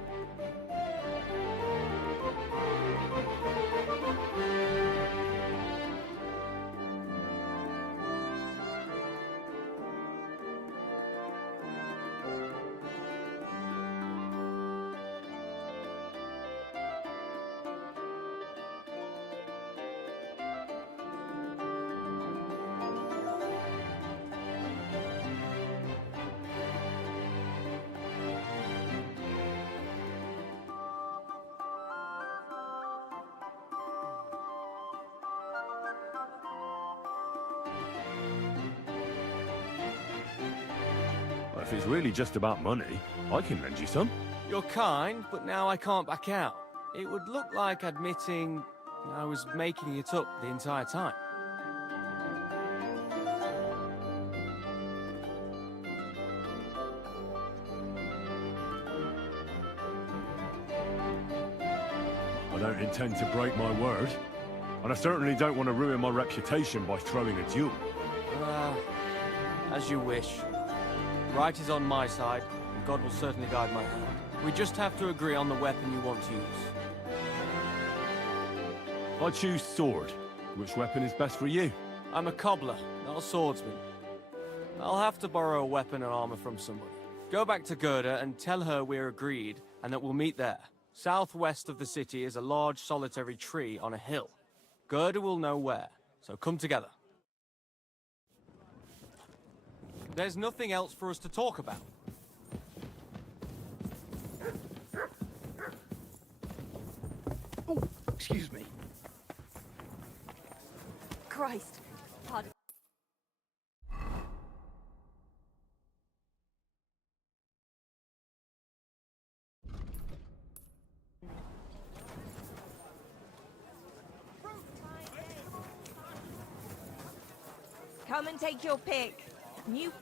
If it's really just about money, I can lend you some. You're kind, but now I can't back out. It would look like admitting I was making it up the entire time. I don't intend to break my word. And I certainly don't want to ruin my reputation by throwing a duel. As you wish. Right is on my side, and God will certainly guide my hand. We just have to agree on the weapon you want to use. I choose sword. Which weapon is best for you? I'm a cobbler, not a swordsman. I'll have to borrow a weapon and armor from somebody. Go back to Gerda and tell her we're agreed and that we'll meet there. Southwest of the city is a large solitary tree on a hill. Gerda will know where, so come together. There's nothing else for us to talk about. Oh, excuse me. Christ. Pardon. Come and take your pick. You...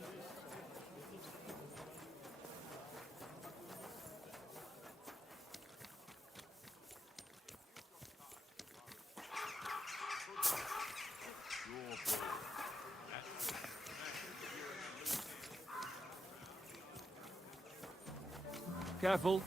Careful.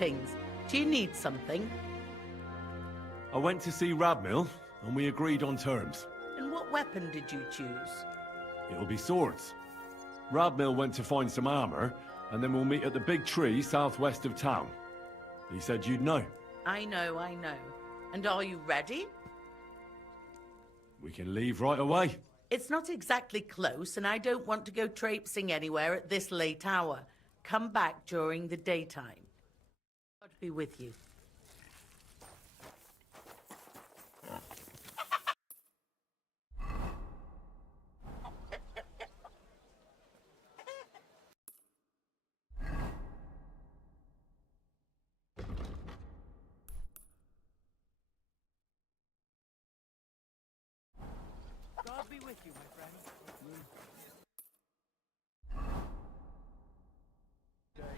Greetings. Do you need something? I went to see Radmill, and we agreed on terms. And what weapon did you choose? It'll be swords. Radmill went to find some armor, and then we'll meet at the big tree southwest of town. He said you'd know. I know. And are you ready? We can leave right away. It's not exactly close, and I don't want to go traipsing anywhere at this late hour. Come back during the daytime. God be with you. God be with you, my friend.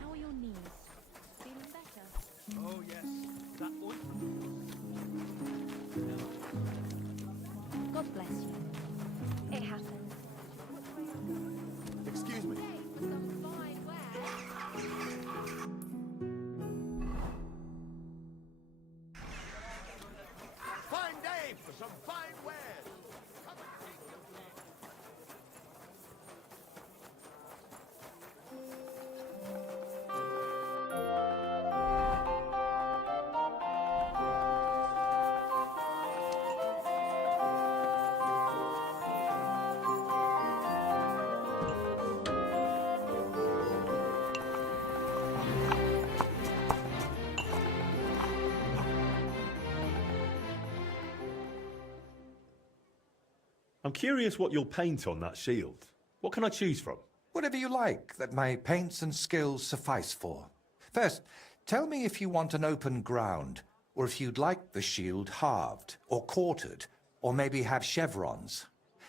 How are your knees? Feeling better? Oh, yes. That ointment. God bless you. It happened. Excuse me. Some fine wear. Fine day for some fine wares. I'm curious what you'll paint on that shield. What can I choose from? Whatever you like that my paints and skills suffice for. First, tell me if you want an open ground, or if you'd like the shield halved, or quartered, or maybe have chevrons.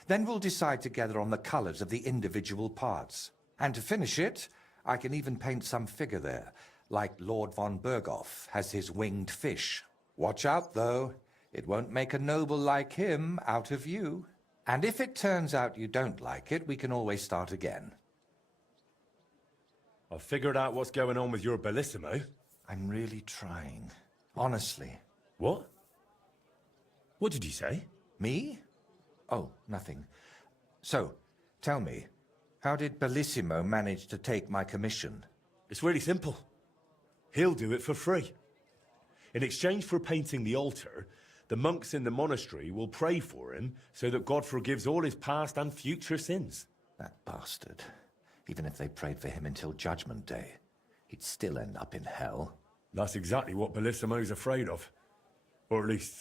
Then we'll decide together on the colours of the individual parts. And to finish it, I can even paint some figure there, like Lord von Berghoff has his winged fish. Watch out, though. It won't make a noble like him out of you. And if it turns out you don't like it, we can always start again. I've figured out what's going on with your Bellissimo. I'm really trying. Honestly. What? What did you say? Me? Oh, nothing. So, tell me, how did Bellissimo manage to take my commission? It's really simple. He'll do it for free. In exchange for painting the altar, the monks in the monastery will pray for him so that God forgives all his past and future sins. That bastard. Even if they prayed for him until Judgment Day, he'd still end up in hell. That's exactly what Bellissimo's afraid of. Or at least,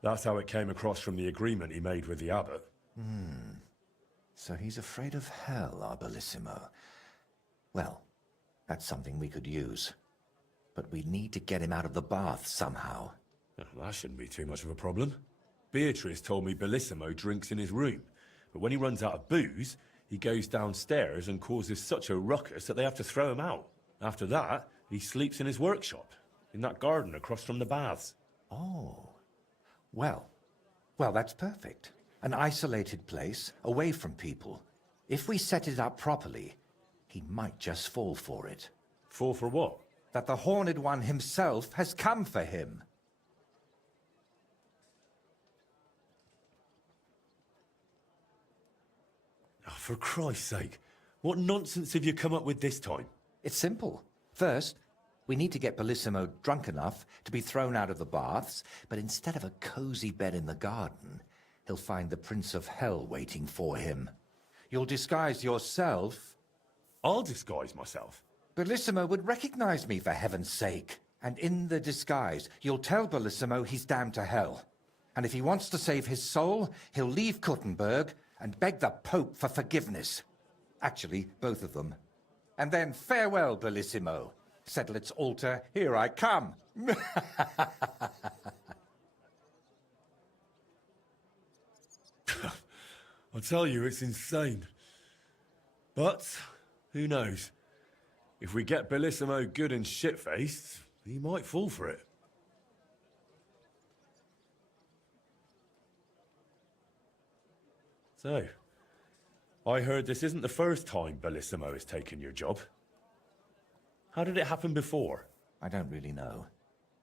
that's how it came across from the agreement he made with the abbot. So he's afraid of hell, our Bellissimo. Well, that's something we could use. But we need to get him out of the bath somehow. Well, that shouldn't be too much of a problem. Beatrice told me Bellissimo drinks in his room, but when he runs out of booze, he goes downstairs and causes such a ruckus that they have to throw him out. After that, he sleeps in his workshop, in that garden across from the baths. Oh. Well, that's perfect. An isolated place, away from people. If we set it up properly, he might just fall for it. Fall for what? That the Horned One himself has come for him. Oh, for Christ's sake, what nonsense have you come up with this time? It's simple. First, we need to get Bellissimo drunk enough to be thrown out of the baths, but instead of a cozy bed in the garden, he'll find the Prince of Hell waiting for him. You'll disguise yourself. I'll disguise myself. Bellissimo would recognize me, for heaven's sake. And in the disguise, you'll tell Bellissimo he's damned to hell. And if he wants to save his soul, he'll leave Kuttenberg and beg the Pope for forgiveness. Actually, both of them. And then farewell, Bellissimo. Settle its altar, here I come. I tell you, it's insane. But, who knows? If we get Bellissimo good and shit-faced, he might fall for it. So, I heard this isn't the first time Bellissimo has taken your job. How did it happen before? I don't really know.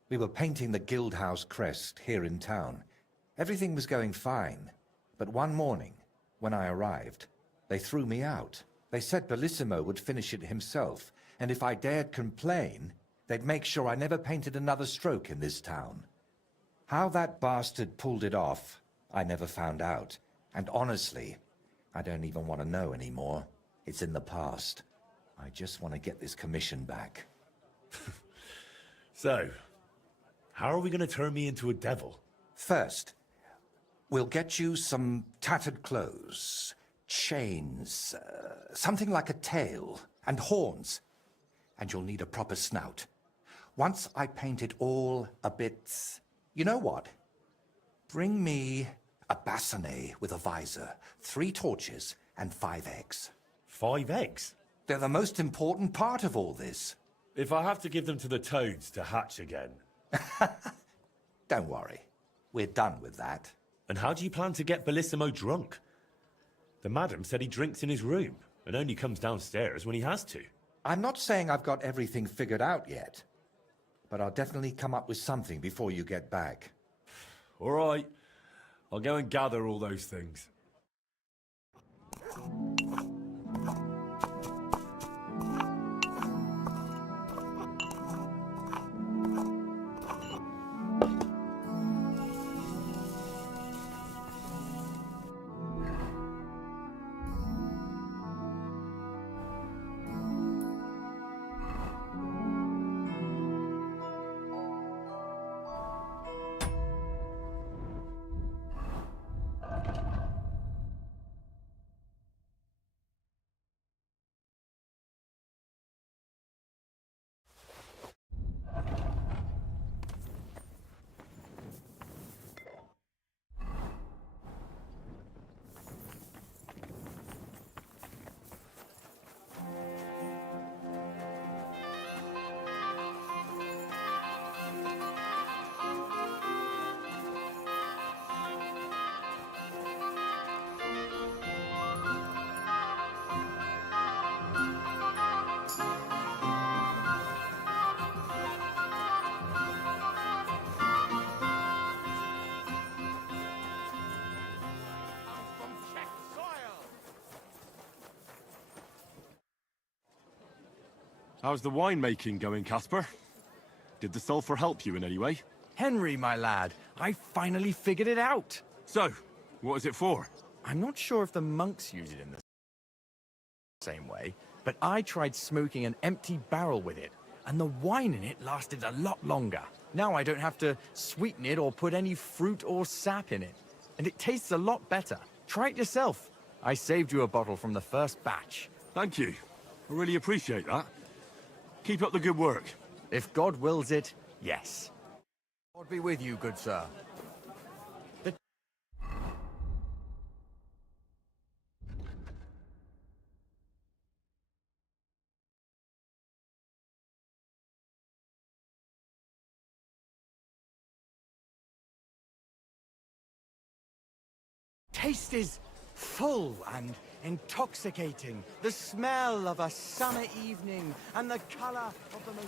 We were painting the Guildhouse crest here in town. Everything was going fine. But one morning, when I arrived, they threw me out. They said Bellissimo would finish it himself, and if I dared complain, they'd make sure I never painted another stroke in this town. How that bastard pulled it off, I never found out. And honestly, I don't even want to know anymore. It's in the past. I just want to get this commission back. So, how are we going to turn me into a devil? First, we'll get you some tattered clothes, chains, something like a tail, and horns. And you'll need a proper snout. Once I paint it all a bit... You know what? Bring me a bassinet with a visor, 3 torches, and 5 eggs. 5 eggs? They're the most important part of all this. If I have to give them to the toads to hatch again... Don't worry. We're done with that. And how do you plan to get Bellissimo drunk? The madam said he drinks in his room and only comes downstairs when he has to. I'm not saying I've got everything figured out yet, but I'll definitely come up with something before you get back. All right. I'll go and gather all those things. How's the winemaking going, Casper? Did the sulfur help you in any way? Henry, my lad, I finally figured it out. So, what is it for? I'm not sure if the monks use it in the same way, but I tried smoking an empty barrel with it, and the wine in it lasted a lot longer. Now I don't have to sweeten it or put any fruit or sap in it, and it tastes a lot better. Try it yourself. I saved you a bottle from the first batch. Thank you. I really appreciate that. Keep up the good work. If God wills it, yes. God be with you, good sir. Taste is full and intoxicating. The smell of a summer evening and the color of the most...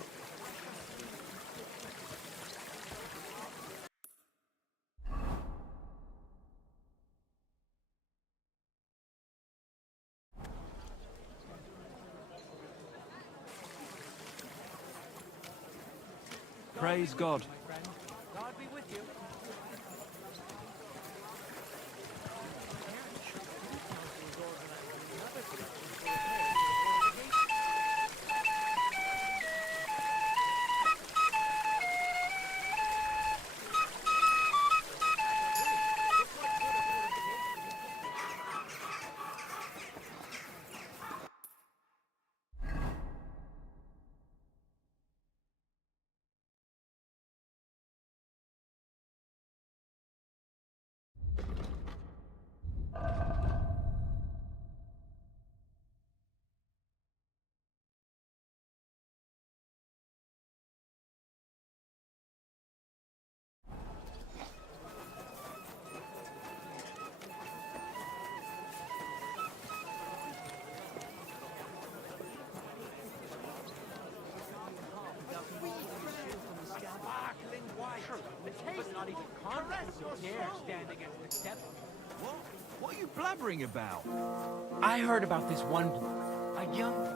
Praise God. God be with you. What are you blabbering about? I heard about this one bloke, a young...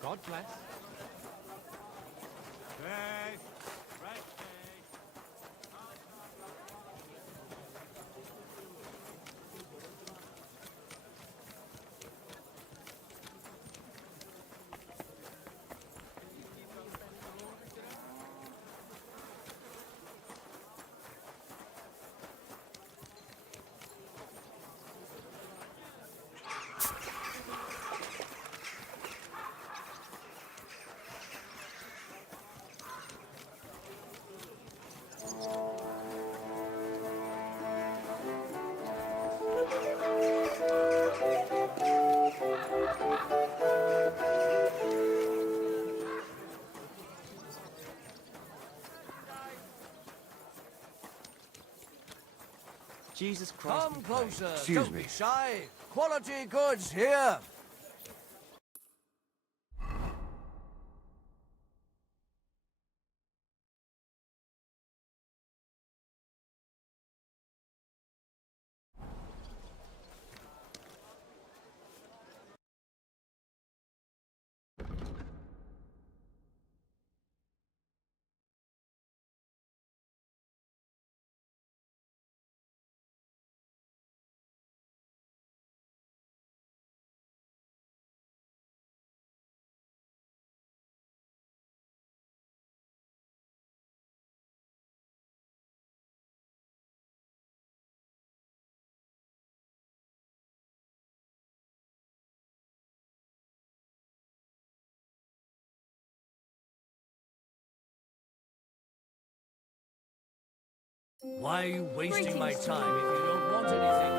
God bless. Hey! Jesus Christ. Come closer. Excuse Don't me. be shy. Quality goods here. Why are you wasting my time if you don't want anything?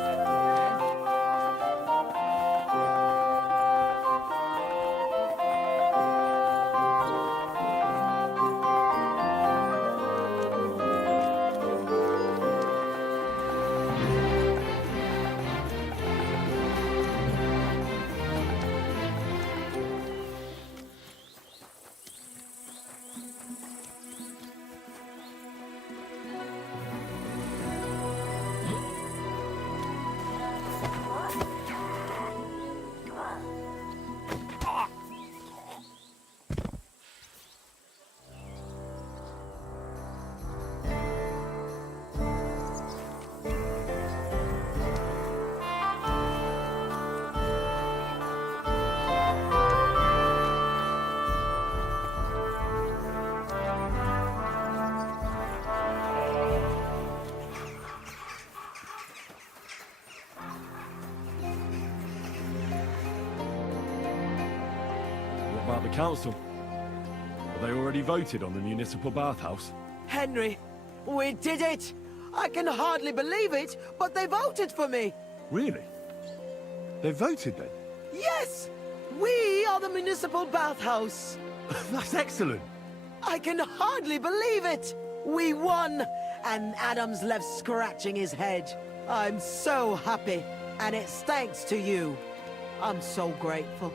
What about the council? Have they already voted on the municipal bathhouse? Henry, we did it! I can hardly believe it, but they voted for me! Really? They voted then? Yes! We are the municipal bathhouse! That's excellent! I can hardly believe it! We won! And Adam's left scratching his head. I'm so happy, and it's thanks to you. I'm so grateful.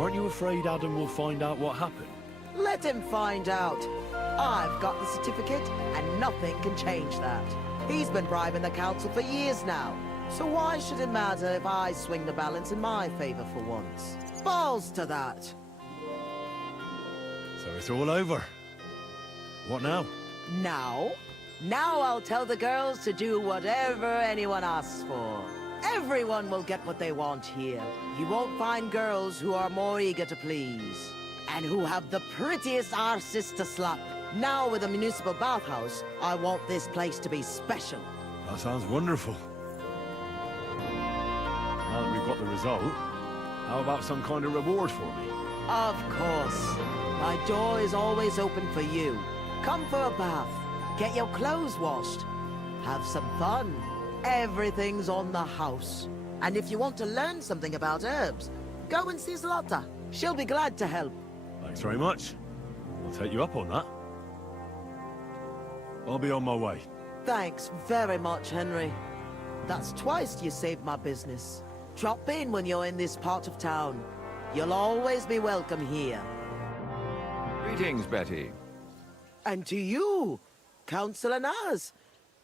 Aren't you afraid Adam will find out what happened? Let him find out. I've got the certificate, and nothing can change that. He's been bribing the council for years now. So why should it matter if I swing the balance in my favor for once? Balls to that. So it's all over. What now? Now? Now I'll tell the girls to do whatever anyone asks for. Everyone will get what they want here. You won't find girls who are more eager to please. And who have the prettiest arses to slap. Now with a municipal bathhouse, I want this place to be special. That sounds wonderful. Now that we've got the result, how about some kind of reward for me? Of course. My door is always open for you. Come for a bath. Get your clothes washed. Have some fun. Everything's on the house. And if you want to learn something about herbs, go and see Zlata. She'll be glad to help. Thanks very much. I'll take you up on that. I'll be on my way. Thanks very much, Henry. That's twice you saved my business. Drop in when you're in this part of town. You'll always be welcome here. Greetings, Betty. And to you, Councillor Naz.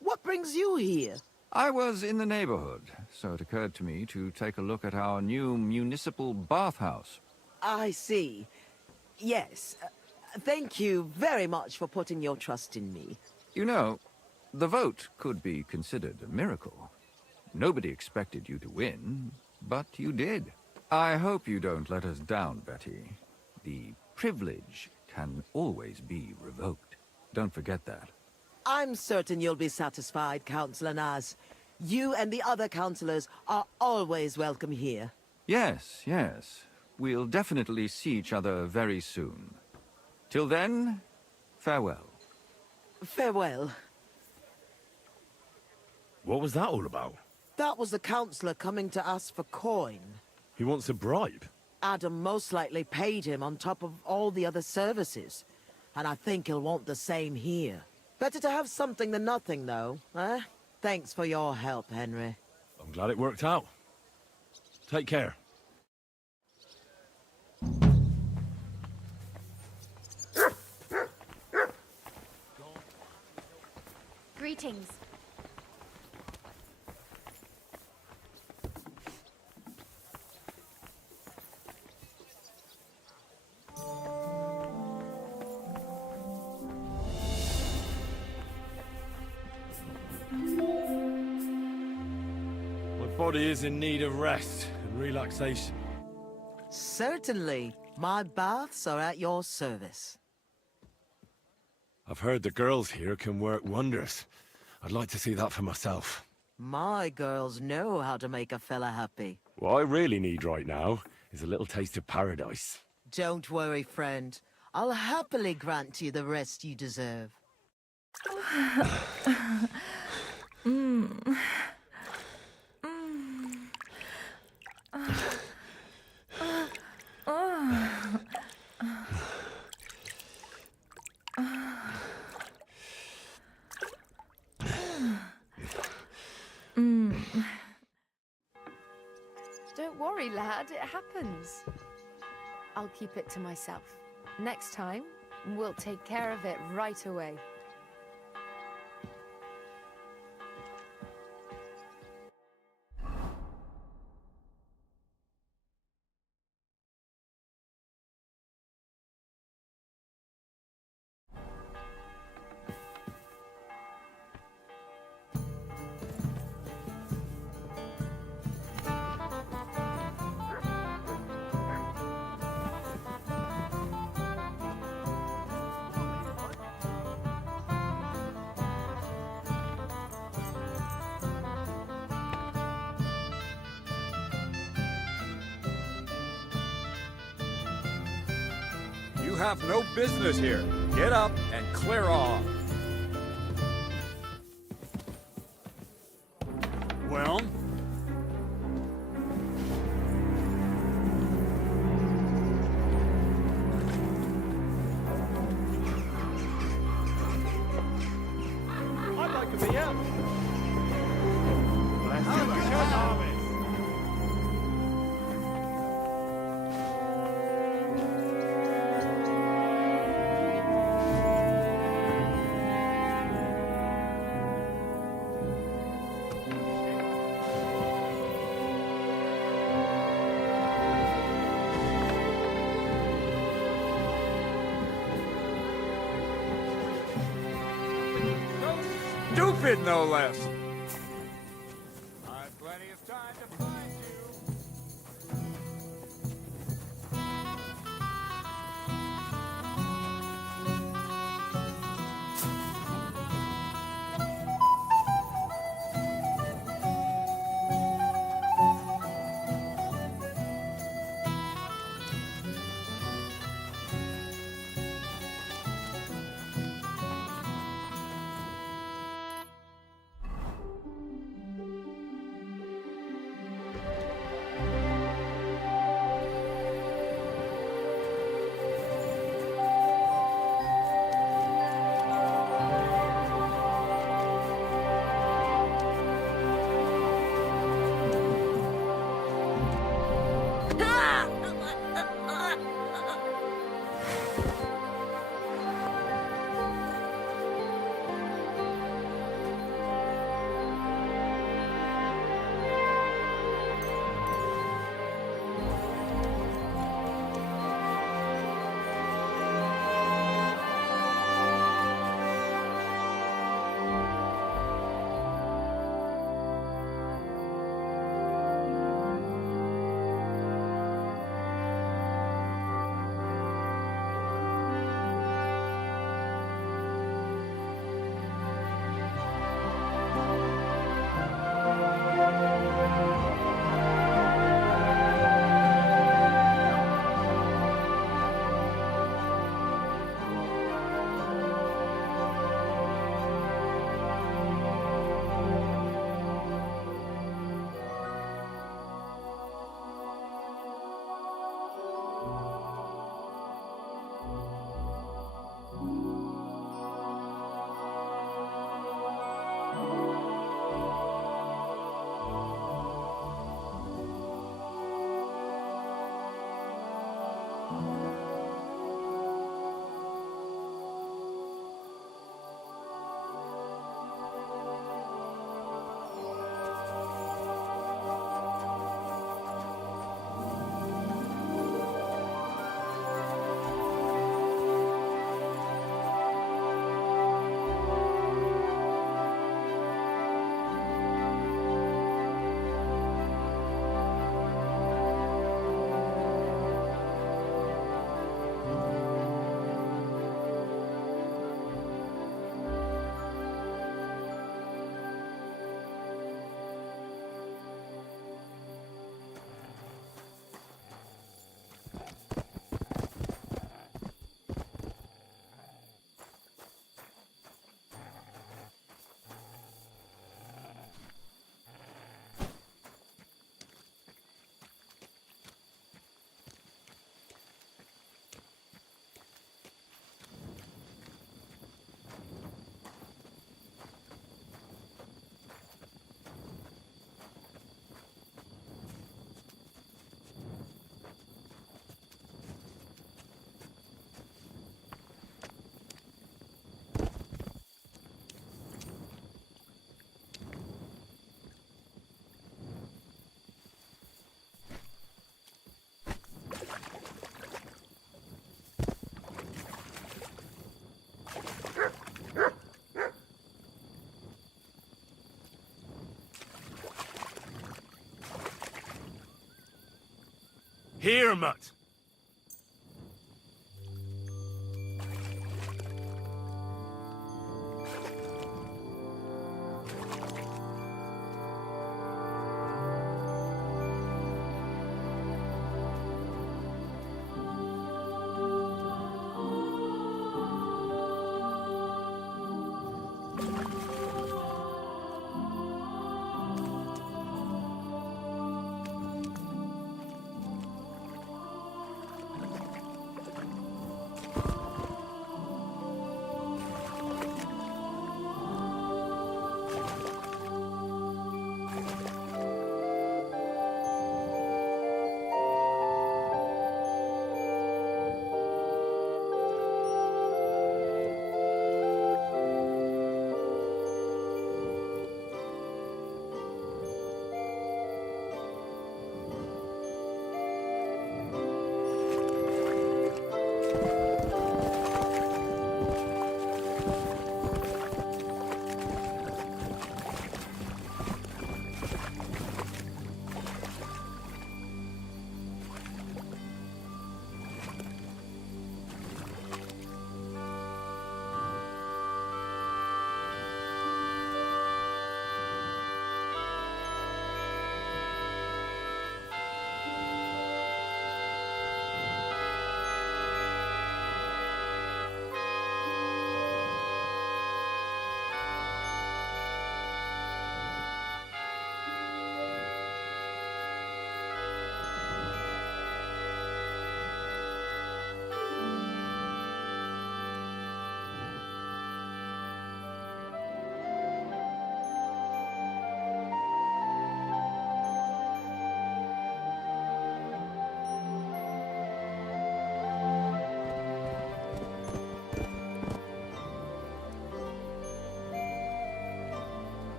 What brings you here? I was in the neighborhood, so it occurred to me to take a look at our new municipal bathhouse. I see. Yes. Thank you very much for putting your trust in me. You know, the vote could be considered a miracle. Nobody expected you to win, but you did. I hope you don't let us down, Betty. The privilege can always be revoked. Don't forget that. I'm certain you'll be satisfied, Councillor Naz. You and the other councillors are always welcome here. Yes, yes. We'll definitely see each other very soon. Till then, farewell. Farewell. What was that all about? That was the councillor coming to ask for coin. He wants a bribe. Adam most likely paid him on top of all the other services. And I think he'll want the same here. Better to have something than nothing, though, eh? Thanks for your help, Henry. I'm glad it worked out. Take care. Greetings. My body is in need of rest and relaxation. Certainly. My baths are at your service. I've heard the girls here can work wonders. I'd like to see that for myself. My girls know how to make a fella happy. What I really need right now is a little taste of paradise. Don't worry, friend. I'll happily grant you the rest you deserve. Don't worry, lad. It happens. I'll keep it to myself. Next time, we'll take care of it right away. You have no business here. Get up and clear off. Well? I'd like to be out. Let's do the harvest. stupid, no less. I've plenty of time to find you. Here, Mutt.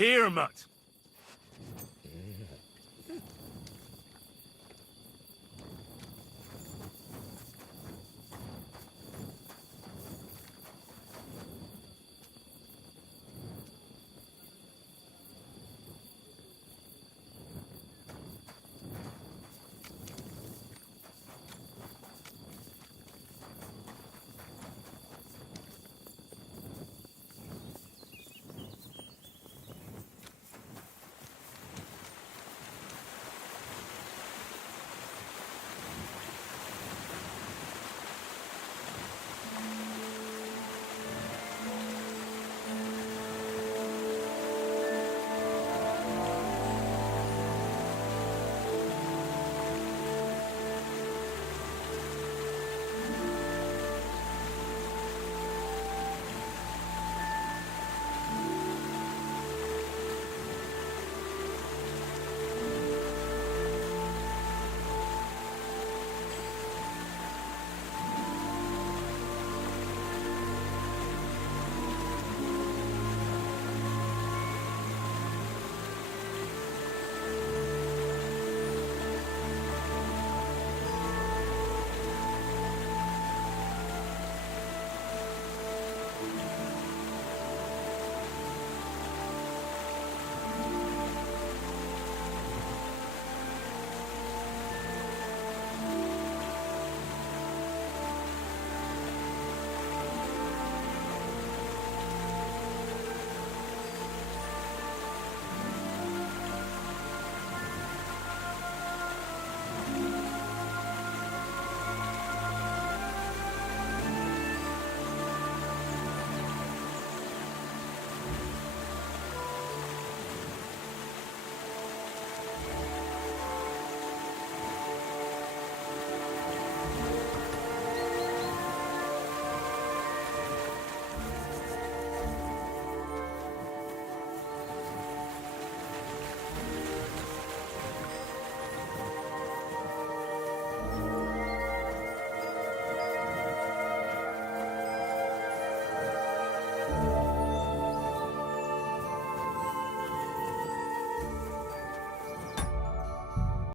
Here, Mutt.